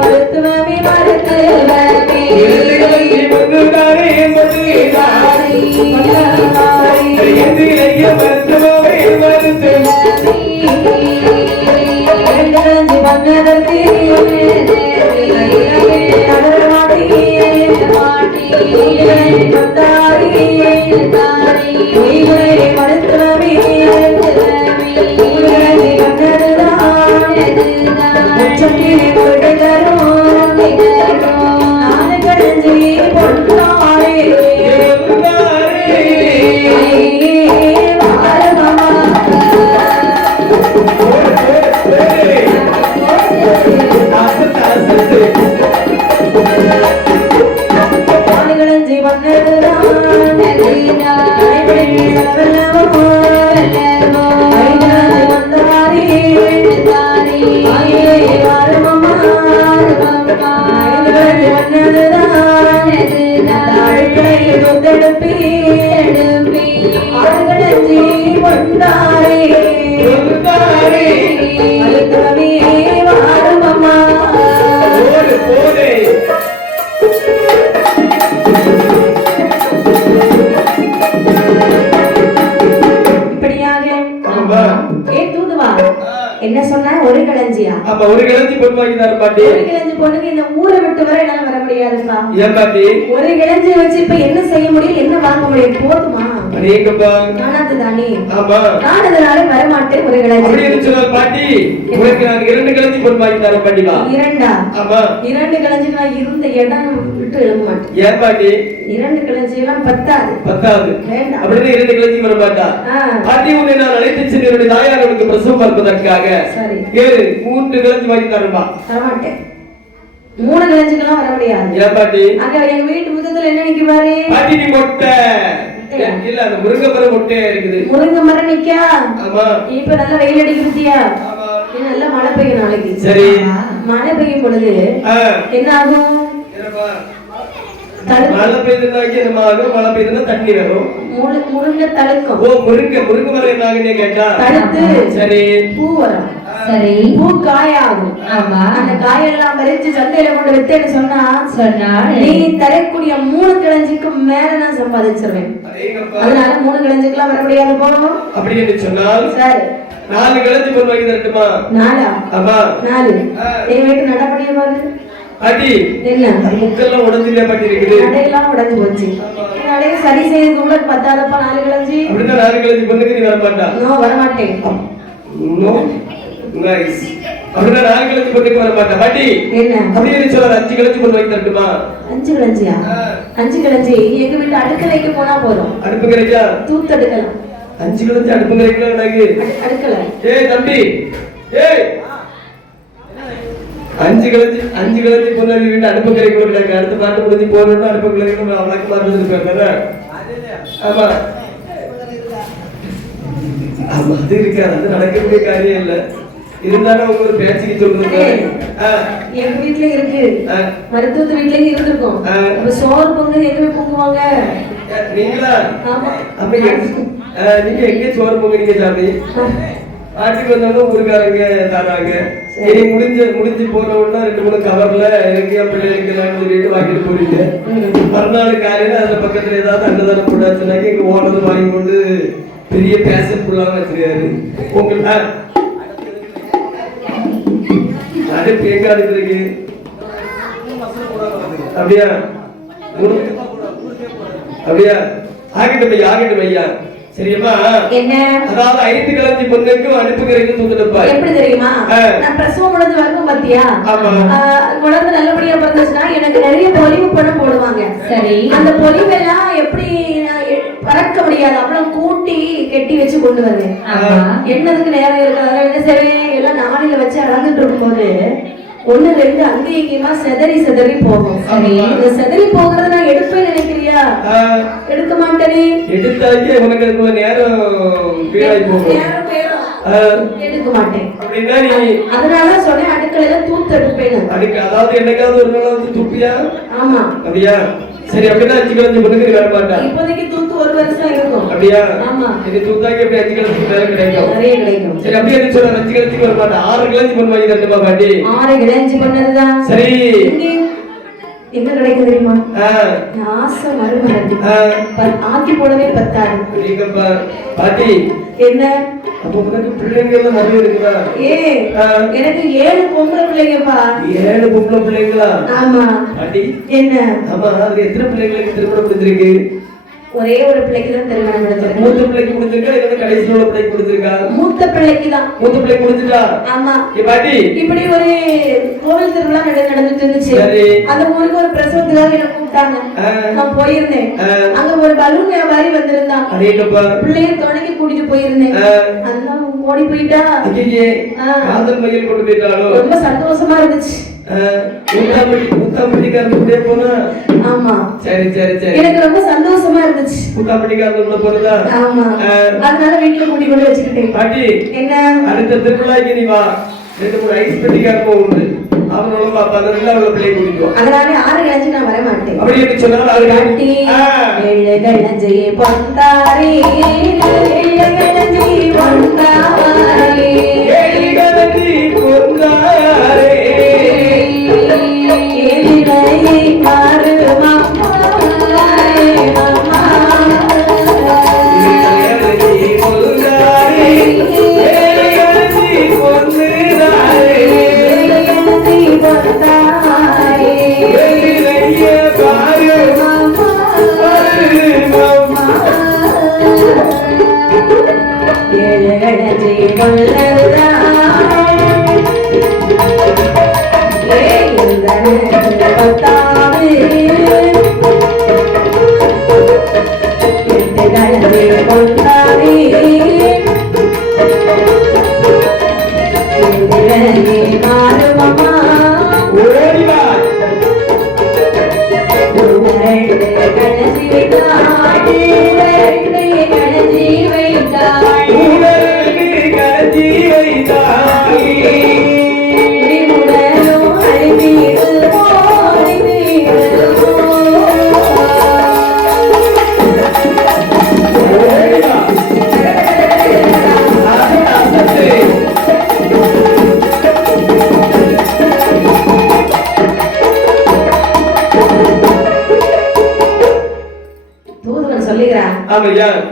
மருத்துவ கொண்டாரே அழுத்தமே வாரும் அம்மா என்ன சொன்னா ஒரு களஞ்சியா? அப்ப ஒரு களஞ்சி பொண்ணு வாங்கி தர பாட்டி. ஒரு களஞ்சி பொண்ணுக்கு இந்த ஊரை விட்டு வர என்னால வர முடியாதுப்பா. ஏன் பாட்டி? ஒரு களஞ்சி வச்சு இப்ப என்ன செய்ய முடியும், என்ன வாங்க முடியும்? போதுமா? அடேங்கப்பா. நானாது தானே. ஆமா. நான் அதனால வர மாட்டேன் ஒரு களஞ்சி. அப்படியே சொன்னா பாட்டி, உங்களுக்கு நான் 2 களஞ்சி பொண்ணு வாங்கி தர பாட்டிமா. 2ஆ? ஆமா. 2 களஞ்சி நான் இருந்த இடம் விட்டு எழுத மாட்டேன். ஏன் பாட்டி? 2 களஞ்சி எல்லாம் பத்தாது. வேண்டாம். அப்படியே 2 களஞ்சி வர மாட்டா. பாட்டி உன்னை நான் அழைத்து சென்று என்னுடைய தாயாருக்கு பிரசவம் பார்ப்பதற்காக சரி 3 களஞ்சி வாங்கி தரமா? தர மாட்டேன். 3 களஞ்சிக்கெல்லாம் வர முடியாது. ஏன் பாட்டி? அங்க எங்க வீட்டு முத்தத்துல என்ன நிக்குவாரு? பாட்டி நீ மொட்டை. இல்ல அந்த முருங்கை மரம் மொட்டையா இருக்குது. முருங்கை மரம் நிக்கா? ஆமா. இப்ப நல்லா வெயில் அடிக்குதியா? ஆமா. நல்ல மழை பெய்யும் நாளைக்கு. சரி. மழை பெய்யும் பொழுது என்ன ஆகும்? மழை பெய்யுதுனாக்கி என்ன ஆகும்? மழை பெய்யுதுன்னா தண்ணி வரும். முருங்கை தழுக்கும். ஓ முருங்கை மரம் என்ன ஆகுன்னு கேட்டா தழுத்து சரி பூ வரும். சரி பூ காயாகும். ஆமா. அந்த காயெல்லாம் பறிச்சு சந்தையில கொண்டு வித்தேன்னு சொன்னா நீ தரக்கூடிய 3 களஞ்சிக்கு மேல நான் சம்பாதிச்சிருவேன். அதனால 3 களஞ்சிக்கெல்லாம் வர முடியாது. போறோம் அப்படின்னு சொன்னால் சரி 4 களஞ்சி பொண்ணு வாங்கி தரட்டுமா? 4ஆ? ஆமா 4. எங்க வீட்டு நடப்படியே பாரு. பாட்டி என்ன முக்கெல்லாம் உடைஞ்சிலே பாட்டி இருக்குது. நடையெல்லாம் உடைஞ்சு போச்சு. நடைய சரி செய்து கூட பத்தாதப்பா 4 களஞ்சி. அப்படின்னா 4 களஞ்சி பொண்ணுக்கு நீ வர மாட்டா? நோ வர மாட்டேன். No nice. அப்படின்னா 4 களஞ்சி பொண்ணுக்கு வர மாட்டா. பாட்டி என்ன அப்படியே சொல்ற 5 களஞ்சி பொண்ணு வாங்கி தரட்டுமா? 5 களஞ்சியா? 5 களஞ்சி எங்க வீட்டு அடுக்கலைக்கு போனா போதும். அடுப்பு கரைக்கா? தூத்து எடுக்கலாம். 5 களஞ்சி அடுப்பு கரைக்கலாம் எனக்கு. அடுக்கல. ஏய் தம்பி ஏய் 5 களஞ்சி பொண்ணு வீட்டு அடுப்பு கரை கூட கிடக்கு. அடுத்த பாட்டு முடிஞ்சு போறோம்னா அடுப்பு கரை கூட வழக்கு மாறுறது இருக்காங்க. ஆமா ஆமா அது இருக்காது. அது நடக்கக்கூடிய காரியம் இல்ல. இருந்தாலும் அவங்க ஒரு பேச்சுக்கு சொல்றது எங்க வீட்டுல இருக்கு. மருத்துவத்து வீட்டுல இருந்திருக்கும். அப்ப சோறு பொங்கல் எங்க பொங்குவாங்க? நீங்களா? அப்ப நீங்க எங்க சோறு பொங்குறீங்க சாமி? பாட்டிக்கு வந்தாலும் ஊருக்காரங்க தராங்க. இனி முடிஞ்சு போனோம்னா 2-3 கவர்ல எனக்கு பிள்ளைகளுக்கு சொல்லிட்டு வாங்கிட்டு போறீங்க. மறுநாள் காலையில அந்த பக்கத்துல ஏதாவது அன்னதானம் போட்டாச்சுனாக்கி எங்க ஓனர் வாங்கி கொண்டு பெரிய பேசன் ஃபுல்லாக வச்சிருக்காரு. உங்களுக்கு அடுப்பு எங்க அடுப்பு இருக்கு? அப்படியா அப்படியா? ஆகிட்டு ஐயா. சரியா? என்ன அதாவது 5 களஞ்சி பொண்ணுக்கு அடுப்பு கரைக்கு தூத்துடுப்பா. எப்படி தெரியுமா? நான் பிரசவம் முடிஞ்சு வரக்கும் பாத்தியா? குழந்தை நல்லபடியா பிறந்துச்சுன்னா எனக்கு நிறைய பொலிவு பணம் போடுவாங்க. சரி அந்த பொலிவெல்லாம் எப்படி பறக்க முடியாது. அப்புறம் கூட்டி கெட்டி வச்சு கொண்டு வருவேன். என்னதுக்கு நேரம் இருக்கிறதால என்ன செய்வேன்? எல்லாம் நாளில வச்சு அழகுட்டு இருக்கும்போது 1-2 அங்கே இங்கேயுமா செதறி போகும். சரி இந்த செதறி போகிறத நான் எடுப்பேன் நினைக்கிறியா? எடுக்க மாட்டேனே. எடுத்தாக்கே உனக்கு அதுக்குள்ள நேரம் வீணாய் போகும். எடுக்க மாட்டேன். அப்படின்னா நீ அதனால சொன்னேன் அடுக்கலையில தூத்து எடுப்பேன். அதாவது என்னைக்காவது ஒரு நாள் வந்து துப்பியா? ஆமா. அப்படியா? சரி அப்படின்னா 5 களஞ்சி பொண்ணுக்கு வர மாட்டா. இப்போதைக்கு தூத்து 1 வருஷம் இருக்கும். அப்படியா? ஆமா. இது தூத்தாக்கி அப்படியே 5 களஞ்சி மேல கிடைக்கும். நிறைய கிடைக்கும். சரி அப்படியே சொல்ற 5 களஞ்சிக்கு வர மாட்டா. 6 களஞ்சி பொண்ணு வாங்கி தரட்டுமா பாட்டி? 6 களஞ்சி பண்ணதுதான். சரி எங்க கிடைக்கும் தெரியுமா? ஆசை மருமகன் ஆக்கி போடவே பத்தாது. பாட்டி என்ன அப்ப உனக்கு பிள்ளைங்க எல்லாம் நிறைய இருக்குதா? எனக்கு 7 பொம்பளை பிள்ளைங்கப்பா. 7 பொம்பளை பிள்ளைங்களா? ஆமா. பாட்டி என்ன ஆமா அது எத்தனை பிள்ளைங்களுக்கு திருமணம் முடிஞ்சிருக்கு? ஒரே ஒரு பிள்ளைக்கு தான் திருமணம் முடிஞ்சிருக்கு. மூத்த பிள்ளைக்கு முடிஞ்சிருக்கா இல்ல கடைசில உள்ள பிள்ளைக்கு முடிஞ்சிருக்கா? மூத்த பிள்ளைக்கு தான். மூத்த பிள்ளைக்கு முடிஞ்சிட்டா? ஆமா. பாட்டி இப்படி ஒரு கோவில் திருவிழா நடந்துட்டு இருந்துச்சு. அந்த ஊருக்கு ஒரு பிரசவத்துக்காக என்ன கூப்பிட்டாங்க. நான் போயிருந்தேன். அங்க ஒரு பலூன் வியாபாரி வந்திருந்தான். பிள்ளைய துணைக்கு கூட்டிட்டு போயிருந்தேன். அதெல்லாம் ஓடி போயிட்டா. காதல் மயில் கொண்டு போயிட்டாலோ? ரொம்ப சந்தோஷமா இருந்துச்சு. ஊத்தாம்பட்டிக்காரனுடைய போனா? ஆமா. சரி எனக்கு ரொம்ப சந்தோஷமா இருந்துச்சு. ஊத்தாம்பட்டிக்காரனுடைய போனதா? ஆமா. அதனால வீட்டுல கூட்டி கொண்டு வச்சுக்கிட்டேன். பாட்டி என்ன அடுத்த திருவிழாக்கு நீ வா. 2-3 ஐஸ் பெட்டிக்காரன் உண்டு. அவனும் பாப்பாங்க அவள பிள்ளை கூட்டிக்குவோம். அதனால 6 கலஞ்சி நான் வர மாட்டேன். அப்படி என்று சொன்னால் அது கட்டி 7 கலஞ்சி பொந்தாரி 7 கலஞ்சி பொந்தாரி 7 கலஞ்சி பொந்தாரி ஏதிரையை பாரு மாமா மாமா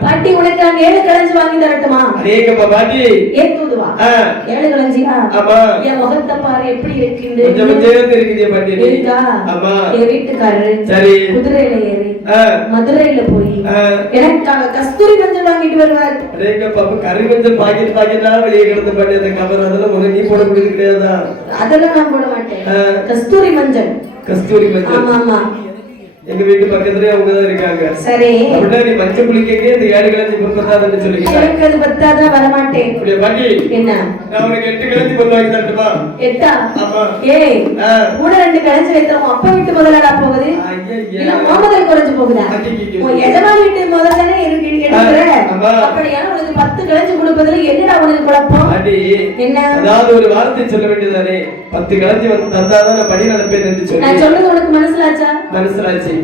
பாட்டி உனக்கு நான் 7 கலஞ்சி வாங்கி தரட்டுமா? அதேங்கப்பா பாட்டி. ஏன் தூதுவா? 7 கலஞ்சியா? ஆமா. என் முகத்தை பாரு எப்படி இருக்குது. கொஞ்சம் சேர்ந்து இருக்குதே பாட்டி. இருக்கா? ஆமா. என் வீட்டுக்காரரு சரி குதிரையில ஏறி மதுரையில போய் எனக்கு கஸ்தூரி மஞ்சள் வாங்கிட்டு வருவார். அதேங்கப்பா கறி மஞ்சள் பாக்கெட்டா வெளியே கிடந்து பாட்டி அந்த கவர் அதெல்லாம் உனக்கு நீ போட முடியாது கிடையாதா? அதெல்லாம் நான் போட மாட்டேன். கஸ்தூரி மஞ்சள். கஸ்தூரி மஞ்சள். ஆமா ஆமா. எங்க வீட்டு பக்கத்துலயே அவங்க தான் இருக்காங்க. சரி. அப்படின்னா நீ மஞ்சள் குளிக்கவே இந்த 7 கலஞ்சி பொறுப்பதாதுன்னு சொல்லிக்கிட்ட. எனக்கு அது பத்தாதா வர மாட்டேன். அப்படியே பாட்டி. என்ன? நான் உனக்கு 8 கலஞ்சி பொறுப்பு வாங்கி தரட்டுமா? 8ஆ? ஆமா. ஏய் கூட 2 கலஞ்சி வைத்தோம் அப்பா வீட்டு முதலடா போகுது. இல்ல மாமதல் குறைஞ்சு போகுதா? உன் எஜமா வீட்டு முதல்லனே எடுக்கிற. அப்படியான உனக்கு 10 கலஞ்சி கொடுப்பதுல என்னடா உனக்கு குழப்பம்? பாட்டி. என்ன? அதாவது ஒரு வார்த்தை சொல்ல வேண்டியதானே 10 கலஞ்சி வந்து தந்தாதான் நான் படி நடப்பேன் என்று சொல்லி. நான் சொன்னது உனக்கு மனசுலாச்சா? மனசுலாச்சு.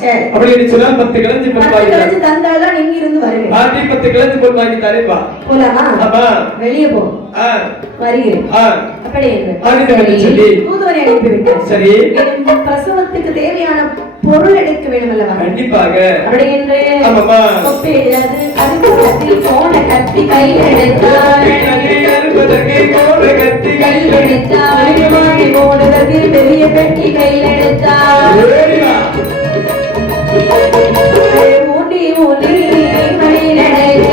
சரி. அப்படி நீ சொன்னா 10 கலஞ்சி பொறுப்பு வாங்கி கலஞ்சி தந்தாலும் நீங்க இருந்து வருவீங்க. பாட்டி 10 கலஞ்சி பொறுப்பு வாங்கி தரேன்பா. போலாமா? ஆமா. வெளிய போ. வருகிறேன். அப்படி ஆகிட்டு சொல்லி தூதுவரை அனுப்பி விட்டேன். சரி. பிரசவத்துக்கு தேவையான பொருள் எடுக்க வேண்டும் அல்லவா? கண்டிப்பாக. அப்படி என்று ஆமாமா. கொப்பையிலது அதுக்கு கத்தி கோண கத்தி கையில் எடுத்தாள். கத்தி கையில் எடுத்தாள். மாடி போடுவதற்கு பெரிய பெட்டி கையில் எடுத்தாள். ஊண்டி ஊண்டி மணி நடக்க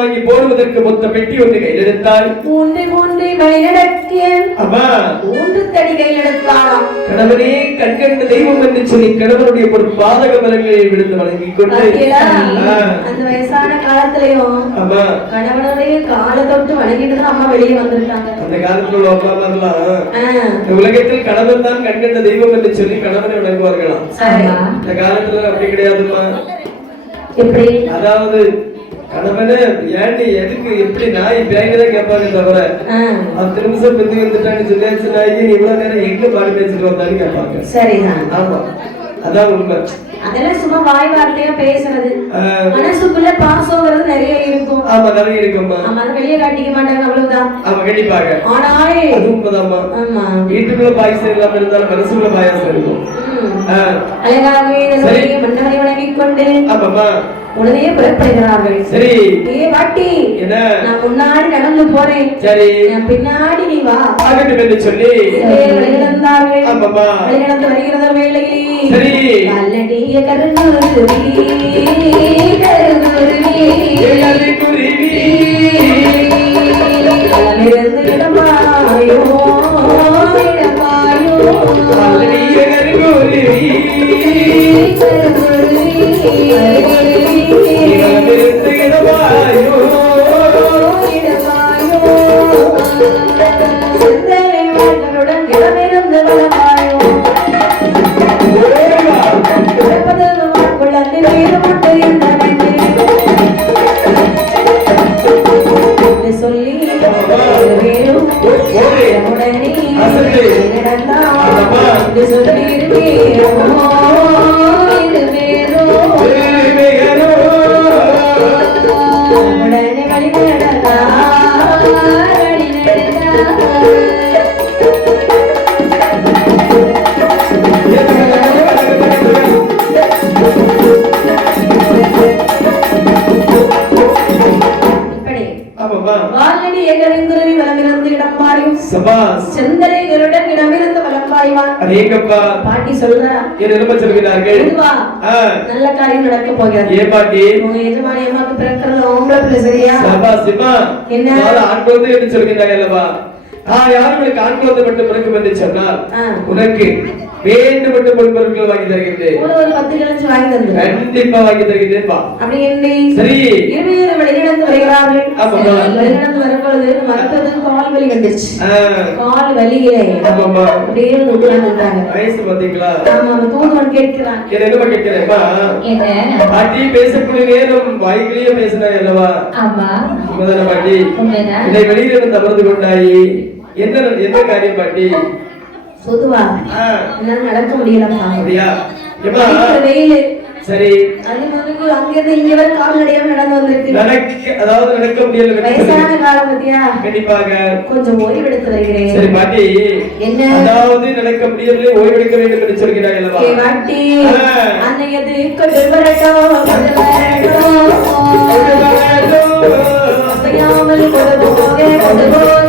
வாங்கி போடுவதற்கு மொத்த பெட்டி ஒன்று கையில் எடுத்தாள். மூன்று தடி கையில் எடுத்தாளாம். கணவனே கண்கண்ட தெய்வம் என்று சொல்லி கணவனுடைய ஒரு பாதக பலங்களை விடுத்து வழங்கிக் கொண்டு அந்த வயசான காலத்திலயும் கணவனுடைய காலை தொட்டு வணங்கிட்டு தான் அம்மா வெளியே வந்திருக்காங்க. அந்த காலத்துல உள்ள அம்மா உலகத்தில் கணவன் தான் கண்கண்ட தெய்வம் என்று சொல்லி கணவனை வணங்குவார்களாம். இந்த காலத்துல அப்படி கிடையாதுமா. எப்படி? அதாவது கணவனே ஏண்டி எதுக்கு எப்படி நாய் பேங்கதான் கேட்பாங்க தவிர 10 நிமிஷம் பிந்தி வந்துட்டான்னு சொல்லியாச்சு நாய் நீ இவ்வளவு நேரம் எங்க பாடி பேசிட்டு வந்தான்னு கேட்பாங்க. சரிதான். ஆமா அதான் உண்மை. அதெல்லாம் சும்மா வாய் வார்த்தையா பேசுறது, மனசுக்குள்ள பாசம்ங்கிறது நிறைய இருக்கும். ஆமா, நிறைய இருக்கும்மா. ஆமா, அதை வெளியே காட்டிக்க மாட்டாங்க, அவ்வளவுதான். ஆமா, கண்டிப்பாக. ஆனாலே அது உண்மைதாம்மா. ஆமா, வீட்டுக்குள்ள பாயசம் இல்லாம இருந்தாலும் மனசுக்குள்ள பாயாசம் இருக்கும். அழகாகவே மன்னவனை வணங்கிக் கொண்டு ஆமாம்மா உடனே புறப்படுகிறார்கள். சரி, ஏ பாட்டி, என்ன நான் முன்னாடி நடந்து போறேன், சரி பின்னாடி நீ வா ஆகட்டும் என்று சொல்லி வழிநடந்தார்கள். ஆமாம்மா, வழிநடந்து வருகிறத வேளையிலே சரி கல்லடிய கருங்குருவி கல்லிருந்து இடமாயோ இடமாயோ கல்லடிய கருங்குருவி கல்லிருந்து இடமாயோ இடமாயோ சிந்தனை வாழ்களுடன் இடமிருந்து வளமாயோ சொல்லி உடனே வழிநடந்தா வால்நடி எங்களின் வளமிருந்து இடம் மாறியும் செந்தலைகளுடன் இடமிருந்து வளம் பாய்வான். பாட்டி சொல்றா, நல்ல காரியம் நடக்க போகிறது. ஏ பாட்டி, உங்க எஜமானி அம்மாக்கு பிறக்கிறது ஆம்பளை பிள்ளை, சரியா? என்ன ஆண் குழந்தை என்று சொல்கிறாய் அல்லவா? யாருக்கு ஆண் குழந்தை மட்டும் பிறக்கும் என்று சொன்னால் உனக்கு வேண்டுமென்ற பொருட்கள் வாங்கி தருகிறேன். ஒரு 10 கிலோ வாங்கி தந்து கண்டிப்பா வாங்கி தருகிறேன். அப்படி என்ன? சரி, இருவேறு வழிநடந்து வருகிறார்கள். வழிநடந்து வரும்பொழுது மரத்தது கால் வலி வந்துச்சு. கால் வலியே அப்படியே உட்கார்ந்துட்டாங்க. வயசு பாத்தீங்களா? ஆமா, தூதுவன் கேட்கிறான். என்ன கேட்கிறேன்ப்பா? என்ன பாட்டி பேசக்கூடிய நேரம் வாய்க்கிலேயே பேசினாய் அல்லவா? ஆமா, உண்மைதான பாட்டி? உண்மைதான். இதை வெளியில இருந்து அமர்ந்து கொண்டாயி என்ன காரியம் பாட்டி? பொதுவா என்னால நடக்க முடியலப்பா. அப்படியா? வெயில். சரி, அங்கிருந்து இங்க வரை கால்நடையாக நடந்து வந்திருக்கு. அதாவது நடக்க முடியல. வயசான காலம் பத்தியா? கண்டிப்பாக கொஞ்சம் ஓய்வு எடுத்து வருகிறேன். சரி பாட்டி, என்ன அதாவது நடக்க முடியவில்லை, ஓய்வு எடுக்க வேண்டும் என்று சொல்கிறாய் அல்லவா? பாட்டி, அன்னையது கொண்டு வரட்டும், கொண்டு வரட்டும், கொண்டு வரட்டும், அசையாமல் கொண்டு போக, கொண்டு போக,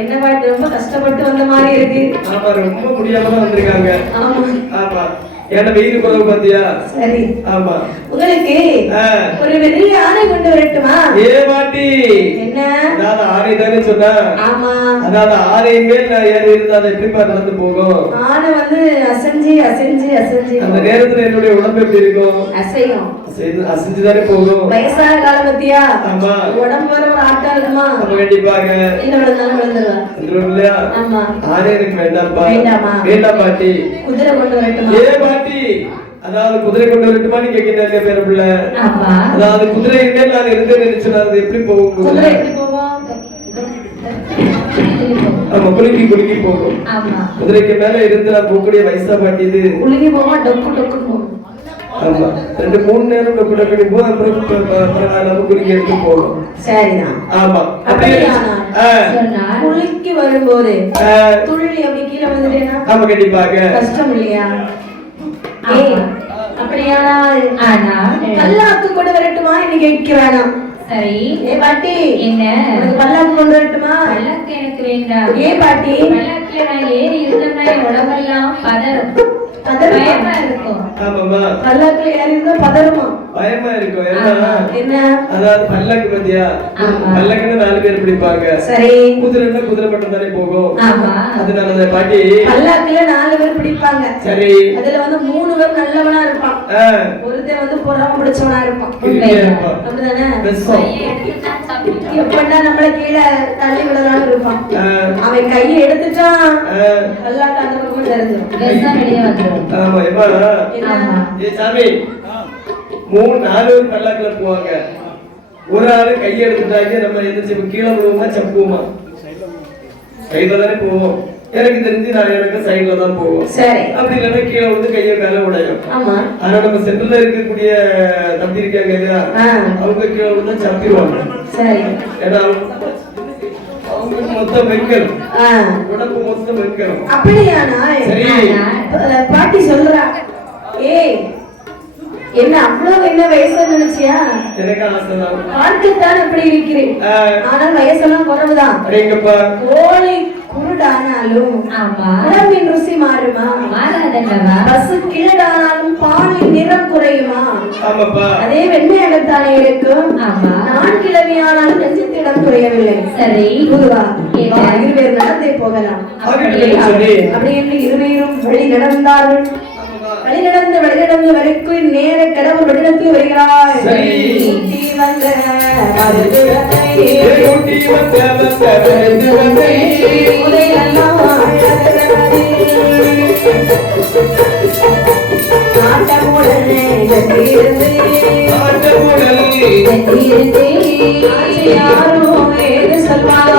என்ன பாட்டு ரொம்ப கஷ்டப்பட்டு வந்த மாதிரி இருக்கு. ஆமா, ரொம்ப முடியாம வந்திருக்காங்க. ஆமா, ஏன்னா வெயில் குறவு பாத்தியா? சரி. ஆமா. உங்களுக்கு ஒரு பெரிய ஆணை கொண்டு வரட்டுமா? ஏ பாட்டி. என்ன? அதாவது ஆணை தானே சொன்னா? ஆமா. அதாவது ஆணை மேல் நான் ஏறி இருந்தா அது எப்படி நடந்து போகும்? ஆணை வந்து அசைஞ்சு அசைஞ்சு அசைஞ்சு அந்த நேரத்துல என்னுடைய உடம்பு எப்படி இருக்கும்? அசையும். அசைஞ்சுதானே போகும். வயசான காலம் பத்தியா? ஆமா. உடம்பு வர ஒரு ஆட்டா இருக்குமா? அப்ப கண்டிப்பாக என்ன விழுந்தாலும் விழுந்துருவா. இல்லையா? ஆமா. ஆணை எனக்கு வேண்டாம்ப்பா. வேண்டாமா? வேண்டாம் பாட்டி. குதிரை கொண்டு வரட்டுமா? ஏ பாட்டி. அதாவது குதிரை கொண்டு வரட்டுமான்னு கேட்கிட்டாங்க பேர பிள்ளை. அதாவது குதிரை மேல் நான் இருந்தேன்னு நினைச்சேன். அது எப்படி போகும்? குதிரை எப்படி போகும்? ஆமா, குலுக்கி குலுக்கி போகும். குதிரைக்கு மேல இருந்து நான் போகக்கூடிய வயசா பாட்டி இது. குலுக்கி போகும், டொக்கு டொக்கு போகும். ஆமா, 2-3 நேரம் டொக்கு டொக்கு போகும். அப்புறம் நம்ம குலுக்கி எடுத்து போகும். சரிதான். ஆமா. குலுக்கி வரும்போது துள்ளி அப்படி கீழே வந்துட்டேன்னா? ஆமா, கண்டிப்பாக கஷ்டம் இல்லையா? அப்படியானால் பல்லாக்கு கொண்டு வரட்டுமா என்று கேட்கிறானா? சரி. ஏ பாட்டி, என்ன பல்லாக்கு கொண்டு வரட்டுமா? பல்லாக்கு எனக்கு வேண்டாம். ஏ பாட்டி, பல்லாக்குல நான் ஏறி இருந்தேன்னா உடம்பெல்லாம் பதறும், பயமா இருக்கும். ஆமாமா, பல்லாக்குல ஏறி இருந்தா பதறுமா? பயமா இருக்கும். என்ன? அதாவது பல்லாக்கு பத்தியா? பல்லாக்குன்னு 4 பேர் பிடிப்பாங்க. சரி. குதிரைன்னா குதிரை மட்டும் தானே போகும். ஆமா. அதனால பாட்டி பல்லாக்குல 4 பேர் பிடிப்பாங்க. சரி. அதுல வந்து 3 பேர் நல்லவனா இருப்பான், ஒருத்தன் வந்து பொறாம பிடிச்சவனா இருப்பான். அப்படிதானே? எப்படா நம்மள கீழே தள்ளி விடலாம்னு இருப்பான். அவன் கையை எடுத்துட்டான், பல்லாக்கு அந்த பக்கம் தெரிஞ்சிடும், வெளியே வந்துடும். ஆமா. ஏ சாமி, 3-4 பேர் பல்லாக்குல போவாங்க. ஒரு ஆளு கையை எடுத்துட்டாங்க, நம்ம எந்திரிச்சு கீழே விழுவோமா சப்புவோமா? சைட்ல தானே போவோம். எனக்கு தெரிஞ்சு எனக்கு சைட்ல தான் போவோம். சரி. அப்படி இல்லைன்னா கீழே வந்து கையை மேல உடையும். ஆனா நம்ம சென்டர்ல இருக்கக்கூடிய தம்பி இருக்காங்க இல்லையா, அவங்க கீழே வந்து சப்பிடுவாங்க. சரி. ஏன்னா அவங்க மொத்தம் வெண்கல், உடம்பு மொத்தம் வெண்கல். அப்படியானா? சரி. பாட்டி சொல்றா, ஏய் என்ன அவ்வளவு என்ன வயசு நினைச்சியா? எனக்கு ஆசைதான். பார்க்கத்தான் அப்படி இருக்கிறேன், ஆனால் வயசெல்லாம் குறைவுதான். கோழி குருடானாலும் உடம்பின் ருசி மாறுமா? பசு கிழடானாலும் பாலின் நிறம் குறையுமா? அதே வெண்மையாகத்தானே இருக்கும். நான் கிழவியானாலும் நெஞ்சத்திடம் குறையவில்லை. சரி, பொதுவா இருவேறு நடந்தே போகலாம். அப்படி என்று இருவரும் வழி நடந்தார்கள். வழிநடந்து வரைக்கும் நேர கடவுள் வழிநடத்தி வருகிறார். யாரும் ஏது சொல்வார்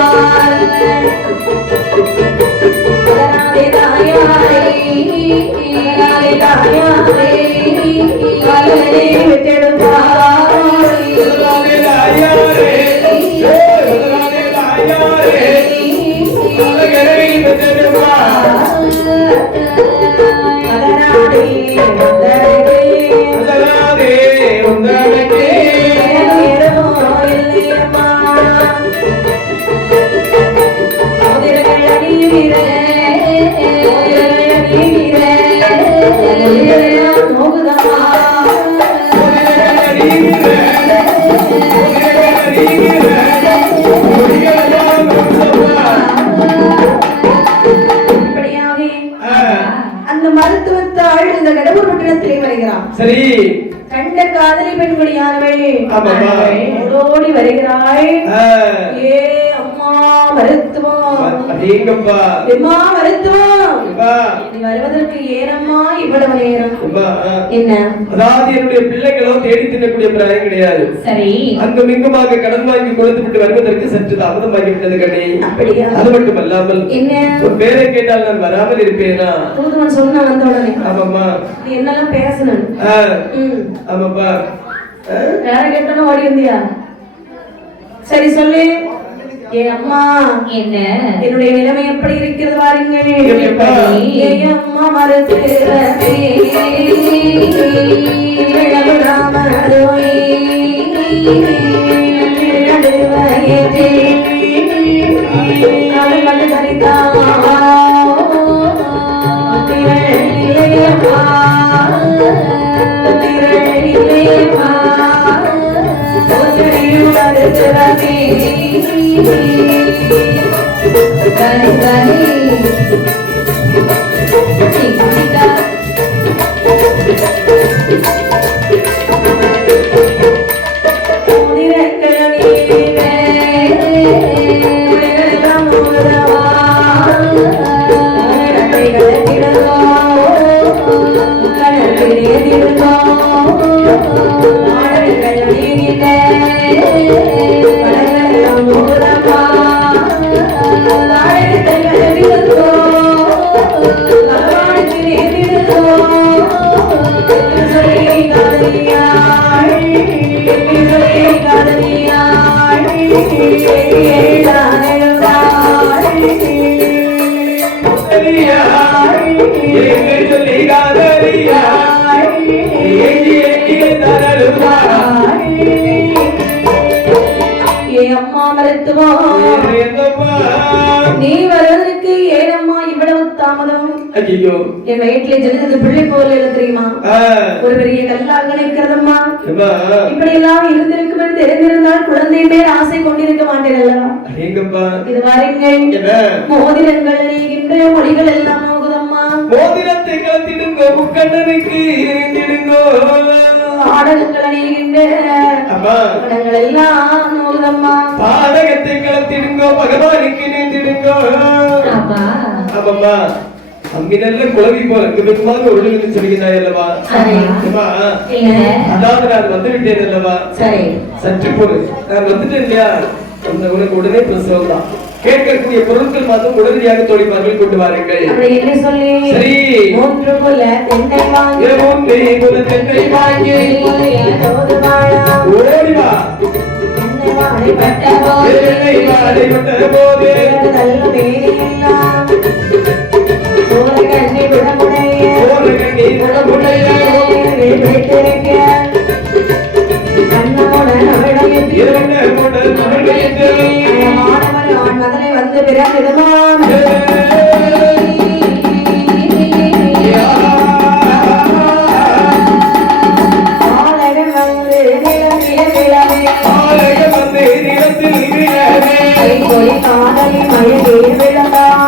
அந்த மருத்துவத்தாள் இந்த கடவுள் பட்டணத்திலே வருகிறான். சரி. கண்ட காதலி பெண்மணியானவள் ஓடோடி வருகிறாள். ஏ அம்மா மருத்துவம், நீ வருவதற்கு ஏனம்மா இவ்வளவு நேரம்? என்ன? அதாவது என்னுடைய பிள்ளைகளோ தேடி தின்னக்கூடிய பிராயம் கிடையாது. சரி. அங்கும் இங்குமாக கடன் வாங்கி கொடுத்து விட்டு வருவதற்கு சற்று தாமதமாகி விட்டது கண்ணே. அப்படியா? அது மட்டுமல்லாமல் என்ன பேரை கேட்டால் நான் வராமல் இருப்பேனா? தூதுவன் சொன்னா வந்த உடனே. ஆமாம்மா. நீ என்னெல்லாம் பேசணும்? ஆமாப்பா. யார கேட்டாலும் ஓடி வந்தியா? சரி சொல்லு. ஏ அம்மா, என்ன என்னுடைய நிலைமை எப்படி இருக்கிறது வாருங்கள். ஏ அம்மா மருத்துவரே தரித்தா அம்மா மருத்துவா நீ வருவதற்கு ஏனம்மா இவ்வளவு தாமதம்? ஐயோ என் வயிற்றுல ஜனித்தது பிள்ளை போல இல்ல தெரியுமா? ஒரு பெரிய கல்லாக நிற்கிறதம்மா. இப்படி எல்லாம் இருந்திருக்கும் என்று தெரிந்திருந்தால் குழந்தை மேல் ஆசை கொண்டிருக்க மாட்டேன் அல்லவா? இது வாருங்கள், மோதிரங்கள் நீகின்ற மொழிகள் எல்லாம் ஆகுதம்மா. மோதிரத்தை கலத்திடுங்கோ, முக்கண்ணனுக்கு இருந்திடுங்கோ. ஆடகங்கள் அணிகின்ற படங்கள் எல்லாம் ஆகுதம்மா. பாடகத்தை கலத்திடுங்கோ, பகவானுக்கு இருந்திடுங்கோ. ஆமாம்மா, அம்மி நல்ல குழவி போல இருக்குமாக ஒழுங்கு சொல்கிறாய் அல்லவா? அதாவது நான் வந்து விட்டேன் அல்லவா? சற்று பொறு, நான் வந்துட்டேன் இல்லையா? உனக்கு உடனே பிரசவம் தான். கேட்கக்கூடிய பொருட்கள் மாதம் உடனடியாக தோழிமார்கள் கொண்டு வாருங்கள். சரி, மூன்று புல தென்னை வாங்கி ஓடி வா. போது மதனை வந்து பிறந்திடுமான். காதலி மழை விழந்தாள்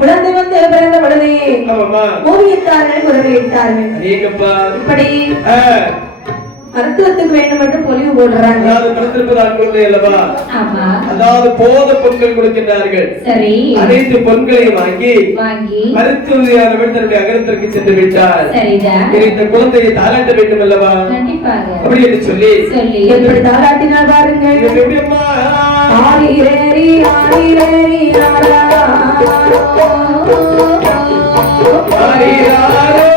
குழந்தை வந்து பிறந்த உடனே ஓவியத்தார்கள் உதவியிட்டார்கள். இப்படி மருத்துவத்துக்கு வேண்டும் என்று பொலிவு போடுறாங்க. அதாவது போத பொருட்கள் கொடுக்கின்றார்கள். அனைத்து பொருட்களையும் வாங்கி மருத்துவர்கள் தன்னுடைய அகரத்திற்கு சென்று விட்டார். இந்த குழந்தையை தாளாட்ட வேண்டும் அல்லவா? அப்படி என்று சொல்லி எப்படி தாளாட்டினார் பாருங்கள். ஆரிரேரி ஆரிரேரி ஆராரோ ஆரிராரோ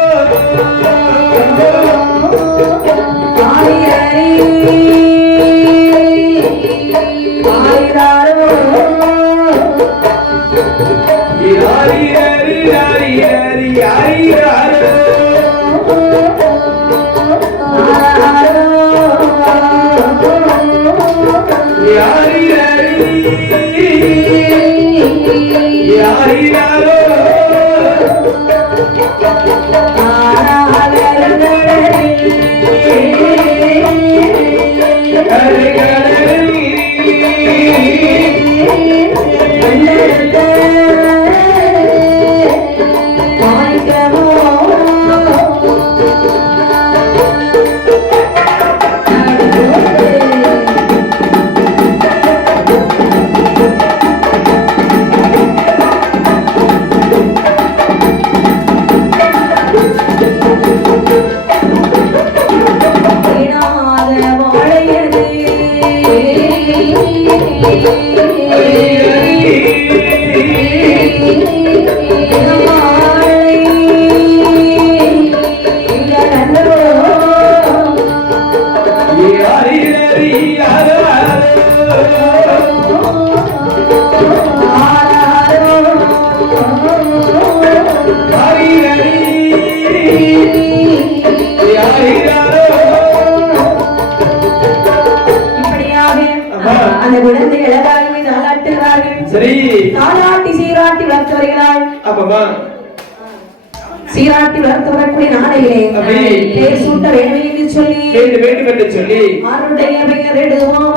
யாரினாரோ அந்த குழந்தைகள் எல்லாருமே நாளாட்டுகிறார்கள். சரி, நாளாட்டி சீராட்டி வளர்த்து வருகிறாள். ஆமாமா, சீராட்டி வளர்த்து வரக்கூடிய நாளையிலே பேர் சூட்ட வேண்டும் என்று சொல்லி வேண்டும் என்று சொல்லி அவருடைய பெயர் எடுவோம்